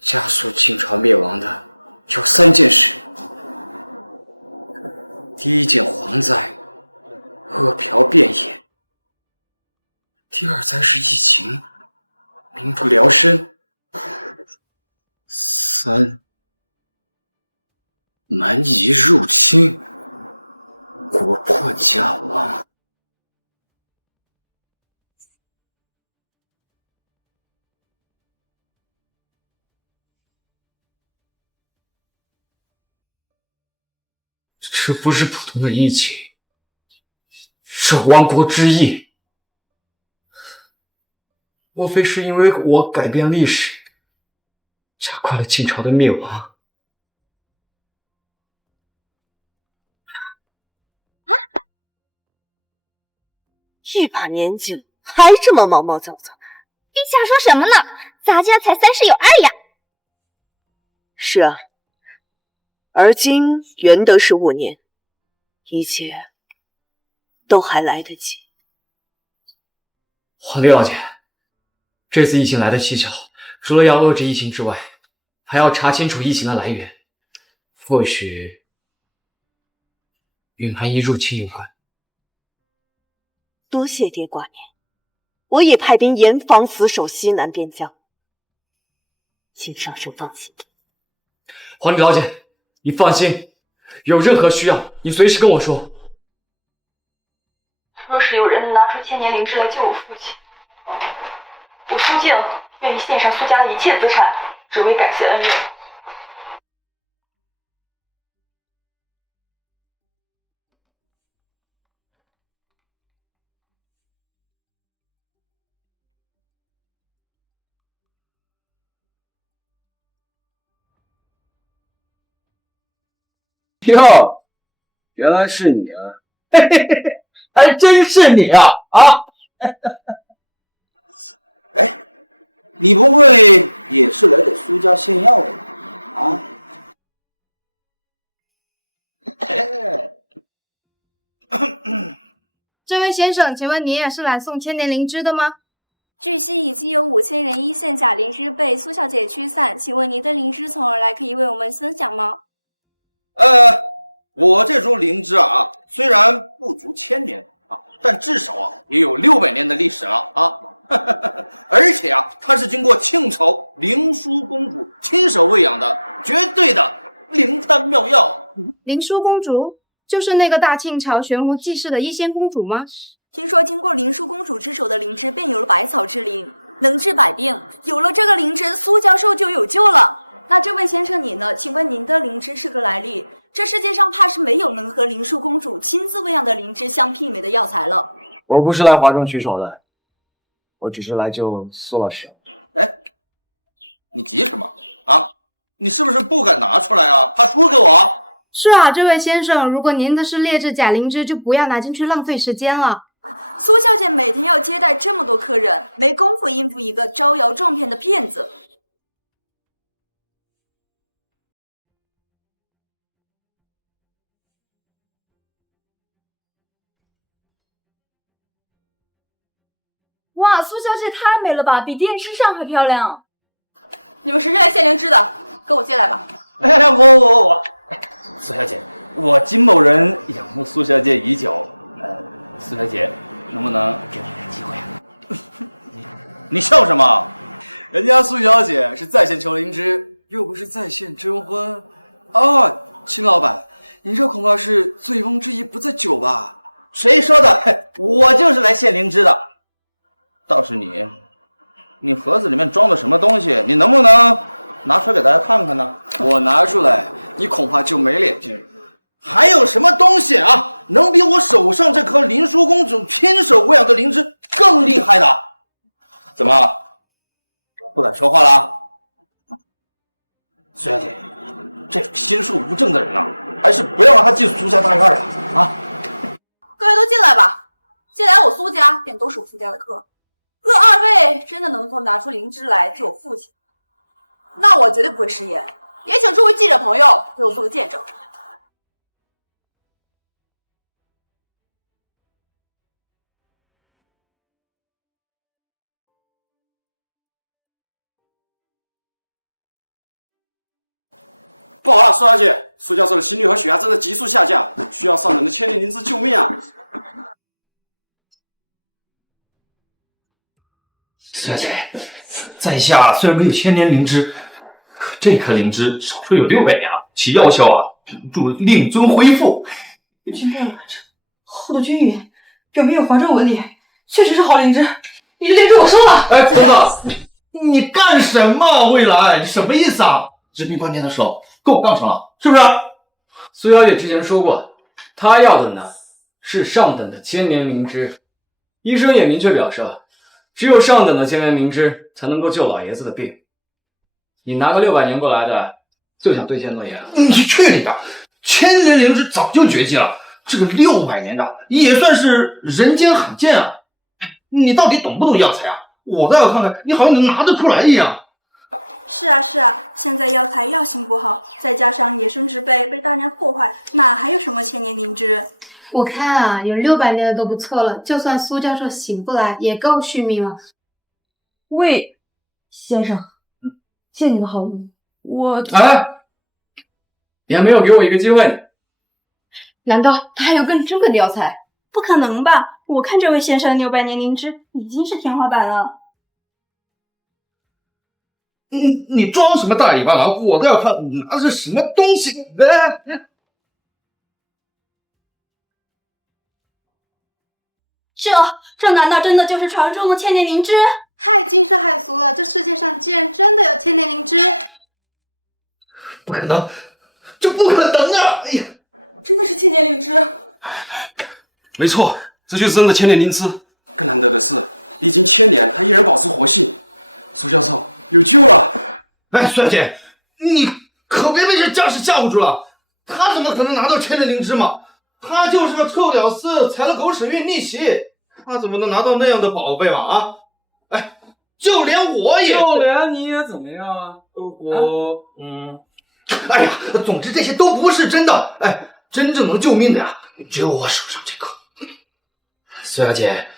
加速晋朝灭亡的有3件事。第一件蝗灾，饿殍遍野；第二灾是疫情，民不聊生；3蛮夷入侵，国破家亡。这不是普通的疫情，是亡国之疫。莫非是因为我改变历史，加快了晋朝的灭亡？一把年纪了，还这么毛毛躁躁。陛下说什么呢？咱家才30有2呀！是啊，而今元德15年，一切都还来得及。皇帝老姐，这次疫情来的蹊跷，除了要遏制疫情之外，还要查清楚疫情的来源，或许与蛮夷入侵有关。多谢爹挂念，我已派兵严防死守西南边疆，请上圣放心。皇帝老姐，你放心，有任何需要，你随时跟我说。若是有人能拿出千年灵芝来救我父亲，我苏静愿意献上苏家的一切资产，只为感谢恩人。哟，原来是你啊！嘿嘿嘿嘿，还真是你啊！哎，你不会也是来给苏家献药的吧？啊？这位先生，请问你也是来送千年灵芝的吗？据悉已经有5000人因献假灵芝被苏小姐驱散，请问您的灵芝从而来，可以为我们分享吗？我这株灵芝啊，虽然不足1000年啊，但至少啊也有600年的历史了啊！而且啊，它是经过庆朝灵枢公主亲手喂养的，绝对的灵丹妙药。灵枢公主就是那个大庆朝悬壶济世的一仙公主吗？听说经过灵枢公主之手的灵芝，便有了百草之灵，能治百病。有了这个灵芝，苏教授就有救了。那这位先生你呢？请问您的灵芝是个来历？这世界上怕是没有能和灵枢公主亲自喂养的灵芝相媲美的药材了。我不是来哗众取宠的，我只是来救苏老师。哎，你急什么啊？你是不是不敢拿出来啊？怕输给我？是啊，这位先生，如果您的是劣质假灵芝，就不要拿进去浪费时间了。苏小姐每天要接待这么多客人，没工夫应付一个招摇撞骗的骗子。哇，苏小姐太美了吧，比电视上还漂亮！你们谁是来献灵芝的？跟我进来吧。哎，我，苏小姐，我金某人仰慕苏小姐已久，苏小姐能不能给我点机会啊？你笑什么？人家苏小姐是在线求灵芝，又不是在线征婚。哦，秦老板，你这恐怕是醉翁之意不在酒吧？谁说的？我就是来献灵芝的。倒是你盒子里面装的什么东西？你能不能拿出来给大家看看呢？我拿出来，你恐怕就没脸见人。还有什么东西啊，能比我手上这颗灵书公主亲手喂养的灵芝更厉害的？怎么不敢说话了啊？苏小姐，这种心术不正的人啊，还是不要让他进苏家大院了啊！各位都进来吧，进来我苏家便都是我苏家的客。若二位真的能够拿出灵芝来救我父亲，那我绝对不会食言。也请诸位记者朋友给我做个见证。不好了，苏小姐，苏教授的心率和血压正在急速下降，需要上等的千年灵芝救命啊！苏小姐，在下虽然没有千年灵芝，可这颗灵芝少说有600年了，其药效啊，助令尊恢复。君不要拦着，厚度均匀，表面有环状纹理，确实是好灵芝。你这灵芝我收了。哎，疯子，你干什么？未来，你什么意思啊？治病关键的时候跟我杠上了，是不是？苏小姐之前说过，她要的呢是上等的千年灵芝。医生也明确表示，只有上等的千年灵芝才能够救老爷子的病。你拿个600年过来的，就想兑现诺言？你去你的！千年灵芝早就绝迹了，这个600年的也算是人间罕见啊！你到底懂不懂药材啊？我倒要看看你好像能拿得出来一样。是啊，现在药材药性不好，再加上野生植被被大量破坏，哪还有什么千年灵芝？我看啊，有600年的都不错了，就算苏教授醒不来，也够续命了。喂，先生，借你的好意，我……哎，你还没有给我一个机会呢。难道他还有更珍贵的药材？不可能吧！我看这位先生的600年灵芝已经是天花板了。你装什么大尾巴狼？我都要看你拿的是什么东西！这难道真的就是传说中的千年灵芝？太惊世骇俗了！这世界上竟然真的有千年灵芝？不可能，这不可能啊！哎呀，真的是千年灵芝！没错，这就是真的千年灵芝。更难得的是，历经1000年，它依然保持活性。苏教授有救了！哎，苏小姐，你可别被这架势吓唬住了。他怎么可能拿到千年灵芝嘛？他就是个臭屌丝，踩了狗屎运逆袭，他怎么能拿到那样的宝贝嘛？啊！哎，就连你也怎么样啊？哎呀，总之这些都不是真的。哎，真正能救命的呀，只有我手上这颗。苏小姐，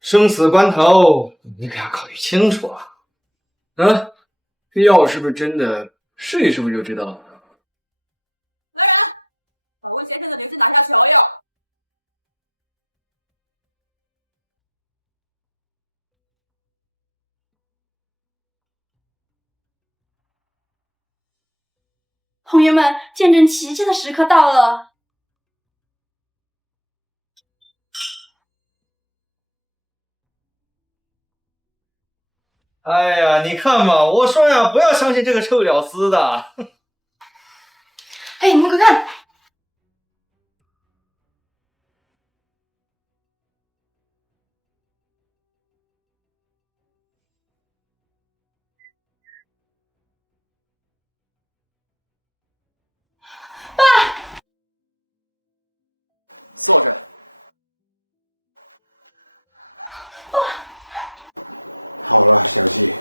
生死关头，你可要考虑清楚啊！啊，这药是不是真的？试一试不就知道了？来人，把温先生的灵芝拿下瞧瞧。朋友们，见证奇迹的时刻到了！哎呀，你看嘛，我说呀，不要相信这个臭屌丝的。哎，你们快看！坐着。好了，小季，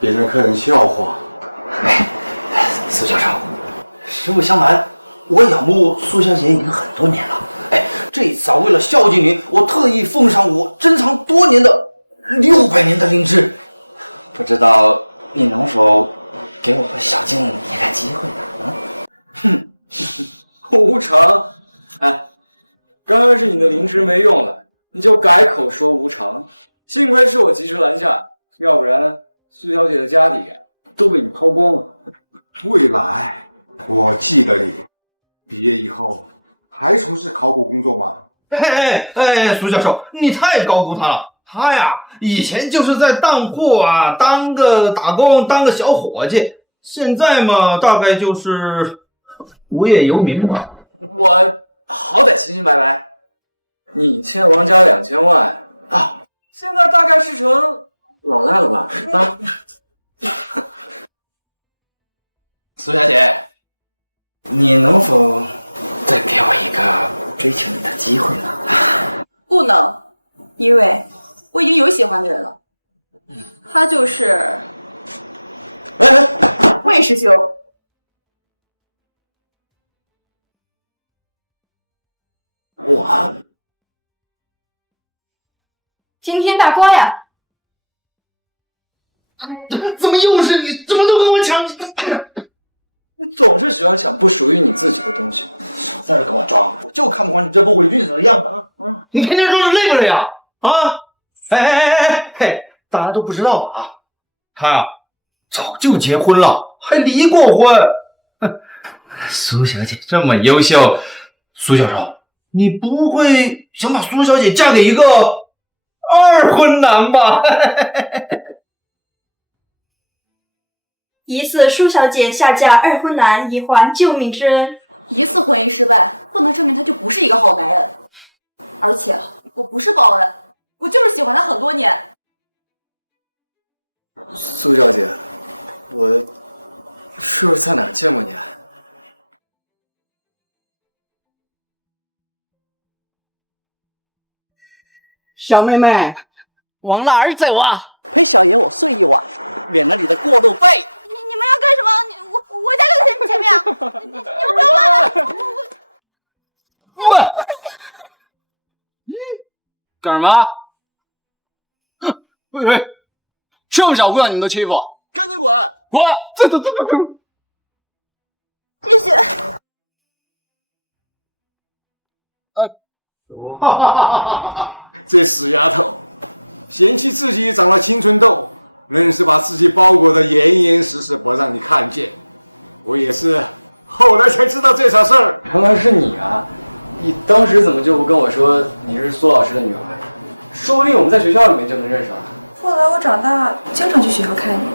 别让客人笑话。苏教授，实不相瞒，我仰慕苏小姐已经很多年了。哎，这一次啊，为了孝敬您，我特意奉上我珍藏多年的600年的灵芝，不知道你能否给我和小静一个机会呢？无常，哎，刚刚是你的灵芝没用了，你就改口说无常。幸亏是我及时拦下，要不然苏小姐的家底都被你掏光了。未来，我记得你毕业以后还从事考古工作吗？苏教授，你太高估他了。他呀，以前就是在当铺啊当个打工，当个小伙计，现在嘛，大概就是无业游民吧。我好歹清清白白，你欠王家2000万啊，现在大概是成老赖了吧？啊，苏小姐，你能否再给我一个追求你的机会呢？不能，因为我已经有喜欢的人了，他就是魏师兄。我今天大瓜呀！怎么又是你？怎么都跟我抢？你总是喜欢抢不属于你自己的东西，少在这跟我装！我就看不惯你这不伪君子的样子啊！你天天说是累不累呀？啊！嘿，大家都不知道啊，他呀早就结婚了，还离过婚。苏小姐这么优秀，苏教授，你不会想把苏小姐嫁给一个二婚男吧？疑似舒小姐下嫁二婚男以还救命之恩。一次婚姻失败，不能证明他就不是一个好男人。而且我不是报恩，我就是喜欢他很多年。苏小姐，我是不是在哪儿见过你啊？小妹妹，往哪儿走啊？陪小爷我睡一晚，免了你的过路费。你们要干什么？我家就在前面啊！你们不要乱来！干什么？喂，这么小姑娘你们都欺负，赶紧滚！滚！走！谢谢。这死丫头，嫌弃自己长了青春痘，硬是把自己包裹得严严实实，不让你看见。我也是后来才知道这茬事儿。原来是你啊！你当时怎么就不跟我说你是苏老师的女儿？说不定我们在学校里面就能认识了。后来我长大，经常去学校看你，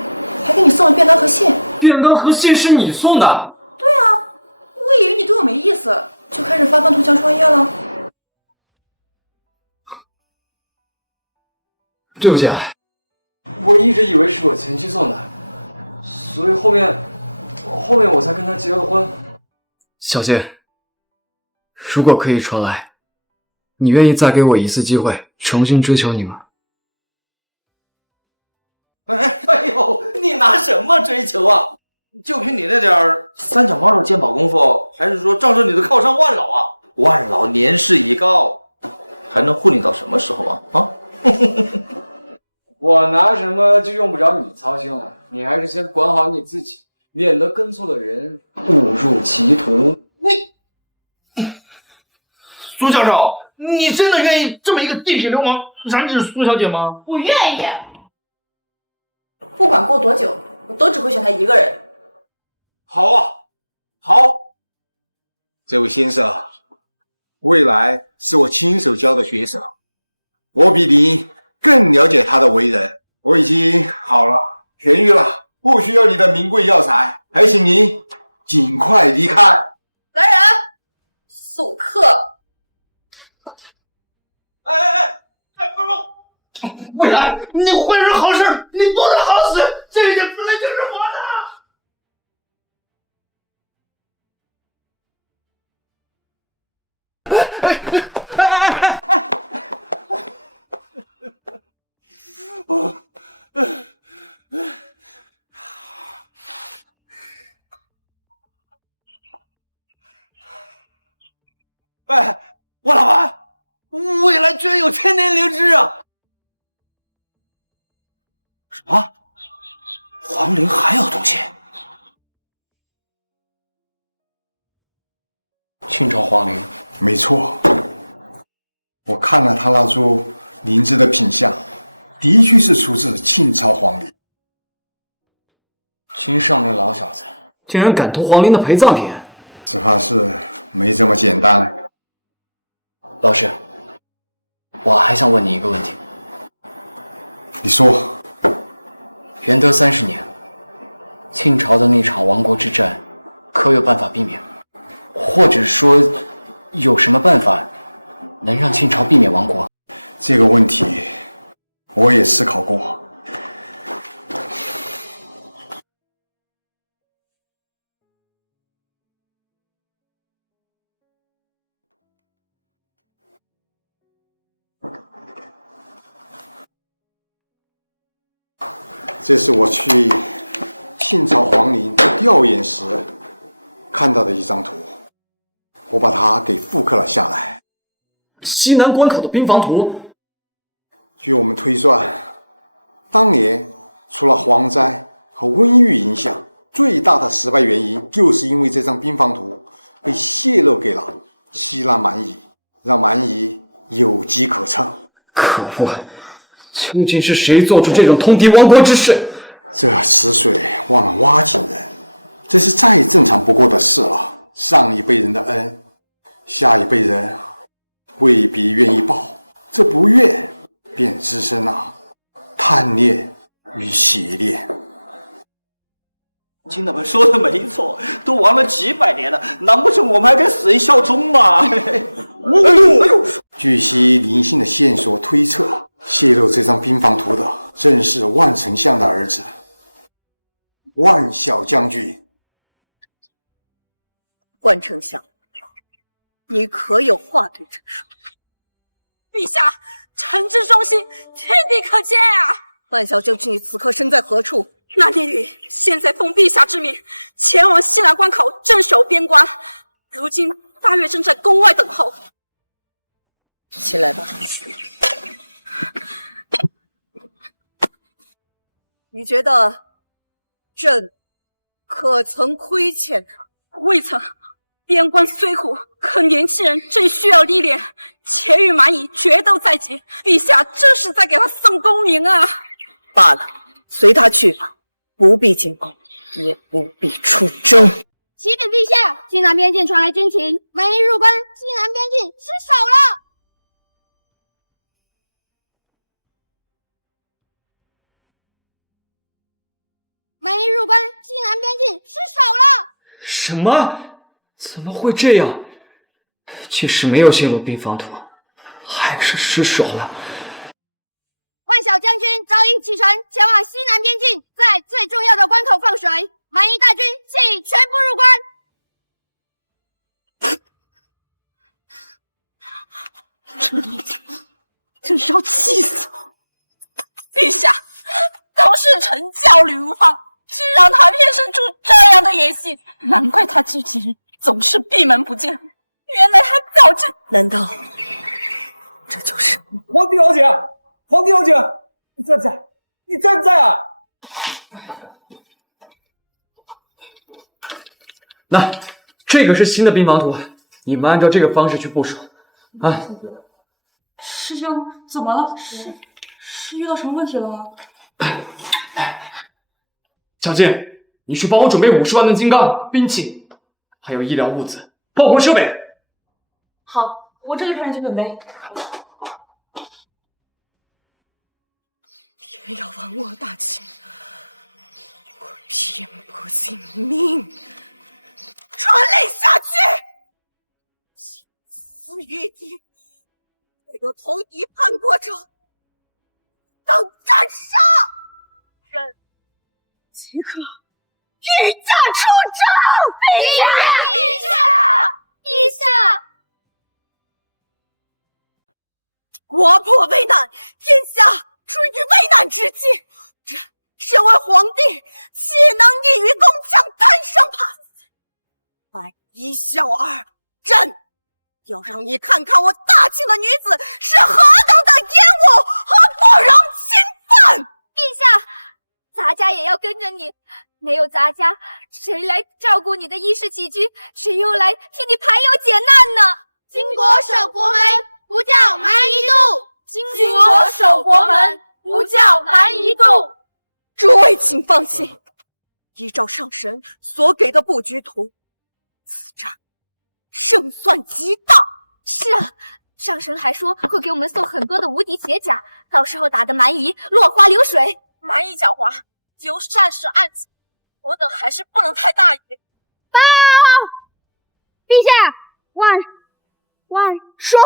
还给你送了便当和信。便当和信是你送的？对啊，我以为你对我没意思，就开始发愤图强创业了。对不起啊，我一直以为是我前妻送的，所以后面我才跟他结了婚。小姐，如果可以重来，你愿意再给我一次机会，重新追求你吗？哎呦，你拿什么追求啊？就凭你那点三脚猫的肩膀功夫，还是说仗着你的靠山万老啊？万老年事已高，还能护你到什么时候啊？啊！我拿什么就用不着你操心了，你还是先管好你自己，免得跟错了人，误入歧途。苏教授，你真的愿意这么一个地痞流氓染指苏小姐吗？我愿意。不管过多久，我都只会选他一个人。好啊，好。这位先生，未来是我亲手教的学生，我比你更了解他的为人。我已经好了，痊愈了，不需要你的名贵药材，还请您尽快离开。来人，送客。未来，你坏人好事，你做的好事，这一点本来就是我的。哎，我老板，未来居然有千年灵芝啊！什么？皇陵还有东西？清朝皇陵？没错，我看了他那株灵芝的品相，的确是出自庆朝皇陵。君上那老小子竟然敢偷皇陵的陪葬品，只怕是没这么简单。老师，我还想问你一个问题。你说，元德30年，庆朝的那场亡国之战，可有办法避免？或者说，有什么办法能让庆朝避免亡国？这个问题我也思考过。这是我去庆朝皇陵调研时看到的一张图，我把它给复刻了下来。西南关口的兵防图。据我们推算，当年除了蝗灾和瘟疫影响，最大的失败原因就是因为这张兵防图被泄露给了西南蛮夷，让蛮夷有机可乘。可恶！究竟是谁做出这种通敌亡国之事？这池水忘了挖井人，这是再正常不过的事了。上一辈人的恩，下一辈人未必愿意报，这不愿便滋生了贪念与邪念。金大本说的没错，都亡了几百年了，难不成我们还跟死人效忠吗？据悉，林姓的线索推测，泄露这张兵防图的正是万丞相的儿子万小将军。万丞相，你可有话对臣说？陛下，臣之忠心，天地可见啊！万小将军，你此刻身在何处？那帝女现在奉陛下之命，前往西南关口镇守边关，如今大约正在宫外等候。起来吧。你觉得朕可曾亏欠他？未曾。边关虽苦，可年轻人正需要历练，且与蛮夷决斗在即，陛下这是在给他送功名啊！罢了，随他去吧，不必进宫，也不必出征。启禀陛下，西南边境传来军情，蛮夷入关，西南边境失守了。蛮夷入关，西南边境失守了。什么？怎么会这样？即使没有泄露兵防图，还是失守了。万小将军早已启程前往西南边境，在最重要的关口放水。蛮夷大军现已全部入关。真是要气死我！陛下，都是臣教虑无方，只让他变生出这样的野心，难怪他之前总是闭门不见。原来他早就……难道这就是皇帝小姐？皇帝小姐，你在不在？你在不在啊？那这个是新的兵防图，你们按照这个方式去部署啊。师兄，怎么了？是遇到什么问题了吗？小静，你去帮我准备50万的金刚、兵器，还有医疗物资、爆破设备。好，我这就派人去准备。也要亡我大秦，我偏不信命，传令下去，请死于地，所有同敌叛国者等斩杀。朕即刻御驾出征！陛下！国破危难，天下处于危难之际，朕身为皇帝，岂能逆于东墙贪生怕死？蛮夷小儿，朕要让你看看我大清的女子是何等的厌恶和不容侵犯！陛下，咱家也要跟着你，没有咱家，谁来照顾你的衣食起居？谁又来替你排忧解难呢？巾帼守国门，不教蛮夷妒。巾帼守国门，不不叫蛮夷动。诸位请放心，依照上神所给的布局图，此战胜算极大。是啊，上神还说会给我们送很多的无敌铁甲，到时候打得蛮夷落花流水。蛮夷狡猾，有善事暗藏，我等还是不能太大意。报！陛下，说，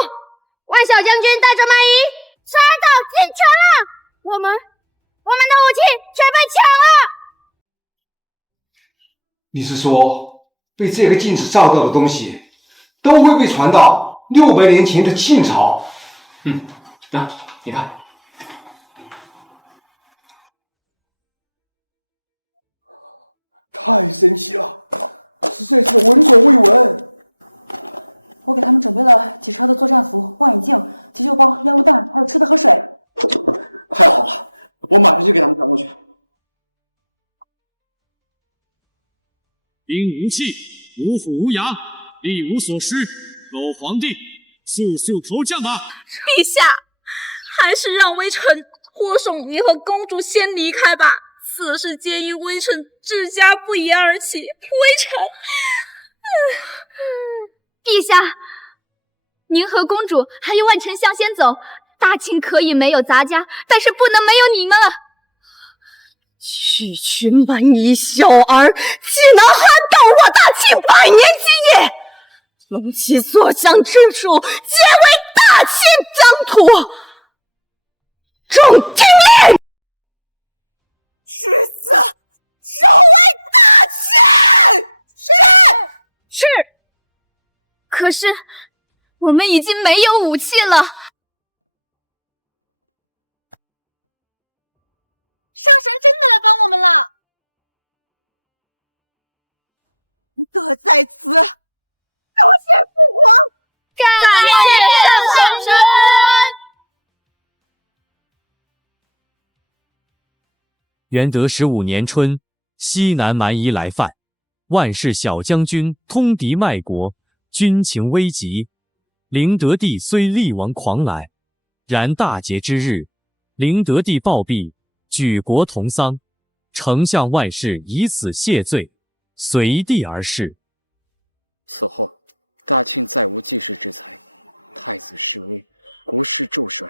万小将军带着蛮夷杀到进城了，我们的武器却被抢了。你是说，被这个镜子照到的东西，都会被传到600年前的晋朝？你看，太神奇了，实在是闻所未闻。我给他们准备了几车的作战服、望远镜、急救包、烟雾弹，还有吃的和水。太好了，我马上就给他们传过去。兵无器，无虎无牙，力无所施，狗皇帝速速投降吧！陛下，还是让微臣护送您和公主先离开吧。此事皆因微臣治家不严而起，微臣……陛下，您和公主还有万丞相先走，大清可以没有杂家，但是不能没有你们了。区区蛮夷小儿，岂能撼动我大清百年基业？龙旗所向之处，皆为大清疆土。众听令，誓死守卫大清！是。可是我们已经没有武器了。上神真的来帮我们了！德在此，多谢父皇，感谢上神。元德15年春，西南蛮夷来犯，万氏小将军通敌卖国，军情危急。灵德帝虽力王狂来，然大节之日，灵德帝暴毙，举国同丧。丞相万氏以此谢罪，随帝而逝。此后，大庆再无济世之才，太子示威，国势骤衰，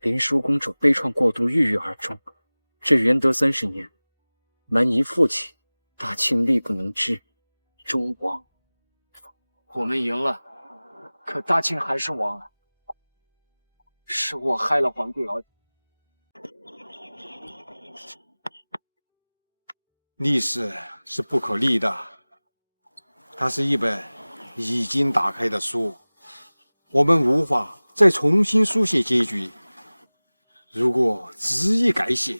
灵枢公主悲怆过度，郁郁而终。至元德30年，蛮夷复起，大庆力不能支，终亡。我们赢了，可大庆还是亡了。是我害了皇帝老姐。历史是不可逆的，它是一本已经打开的书，我们无法再重新书写结局。如果执意改写，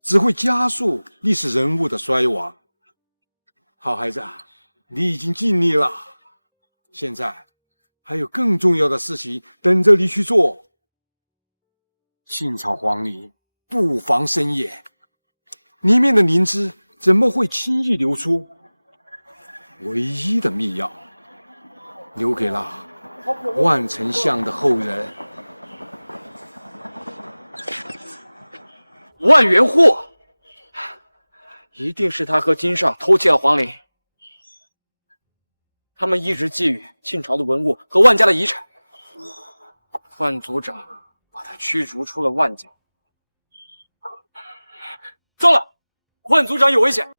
只会加速历史人物的衰亡。好孩子，你已经尽力了，现在还有更重要的事情等着你去做。晋朝皇陵不防深野，里面的灵芝怎么会轻易流出？唯一的密钥留给了万丞相的后人。万元户，一定是他和金上偷窃了皇陵。他们一直觊觎晋朝的文物和万家的遗产。万族长把他驱逐出了万家。糟了，万族长有危险！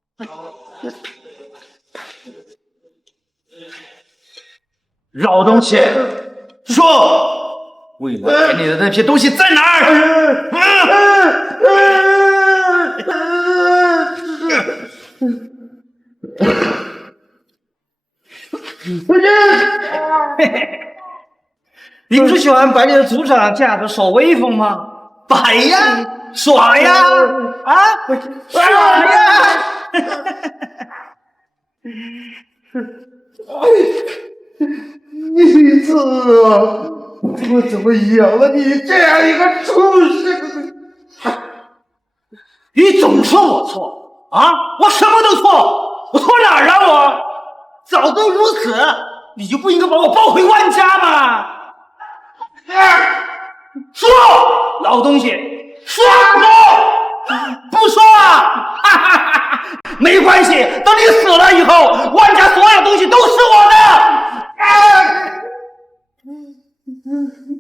老东西，说，未来给你的那批东西在哪儿？你不是喜欢摆你的族长架子耍威风吗？摆呀，耍呀，啊，耍呀！你子啊，我怎么养了你这样一个畜生？你总说我错啊！我什么都错，我错哪儿了？我早都如此，你就不应该把我抱回万家吗？说，老东西，说不说？不说啊！哈哈哈！没关系，等你死了以后，万家所有东西都是我的。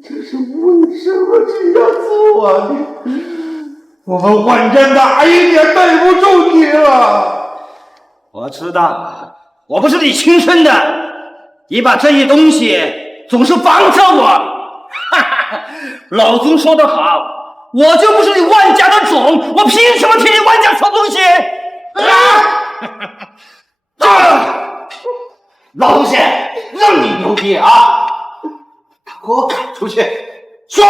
这是为什么这样做啊？我们万家哪一点对不住你了？我知道，我不是你亲生的，你把这些东西总是防着我。哈哈，老宗说得好，我就不是你万家的种，我凭什么替你万家说东西？老东西，让你牛逼啊！给我赶出去！说，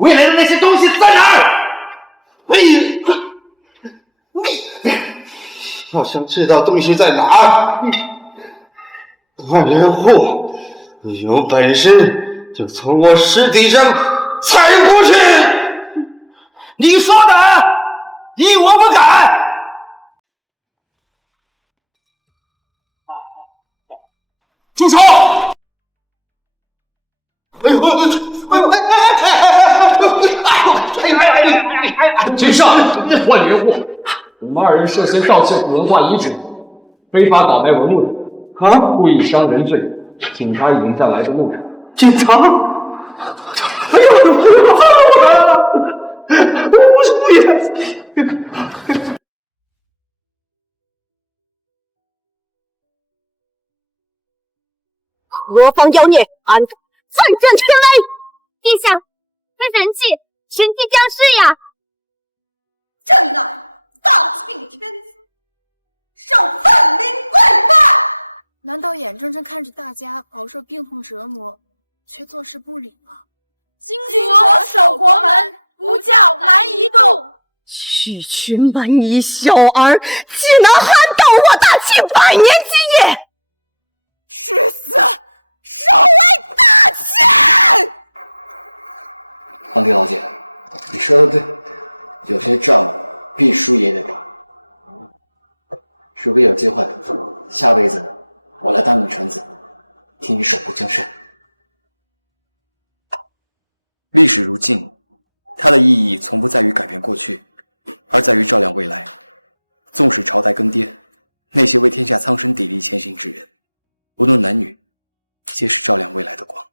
未来的那些东西在哪儿？你要想知道东西在哪儿，万人户，你有本事就从我尸体上踩过去！你说的，一我不敢。住手！谨慎，万人户，我们2人涉嫌盗窃古文化遗址，非法倒卖文物的，故意伤人罪，警察已经在来的路上。警察？哎呦，放我！我不是故意的。何方妖孽，安敢再战天雷！殿下，那人气神迹将至呀！朕乃大庆天子，受范灵跪拜。难道眼睁睁看着大家饱受病痛折磨，却坐视不理吗？巾帼守国门，不教蛮夷动。区区蛮夷小儿，岂能撼动我大庆百年基业？去死！守卫大庆！皇帝老姐，你说的对，有些仗必输也得打。如果有机会，下辈子我来当你臣子，替你守护江山。历史如镜，它的意义从不在于改变过去，而在于照亮未来。纵使朝代更迭，那些为天下苍生砥砺前行之人，无论男女，皆是照亮未来的光。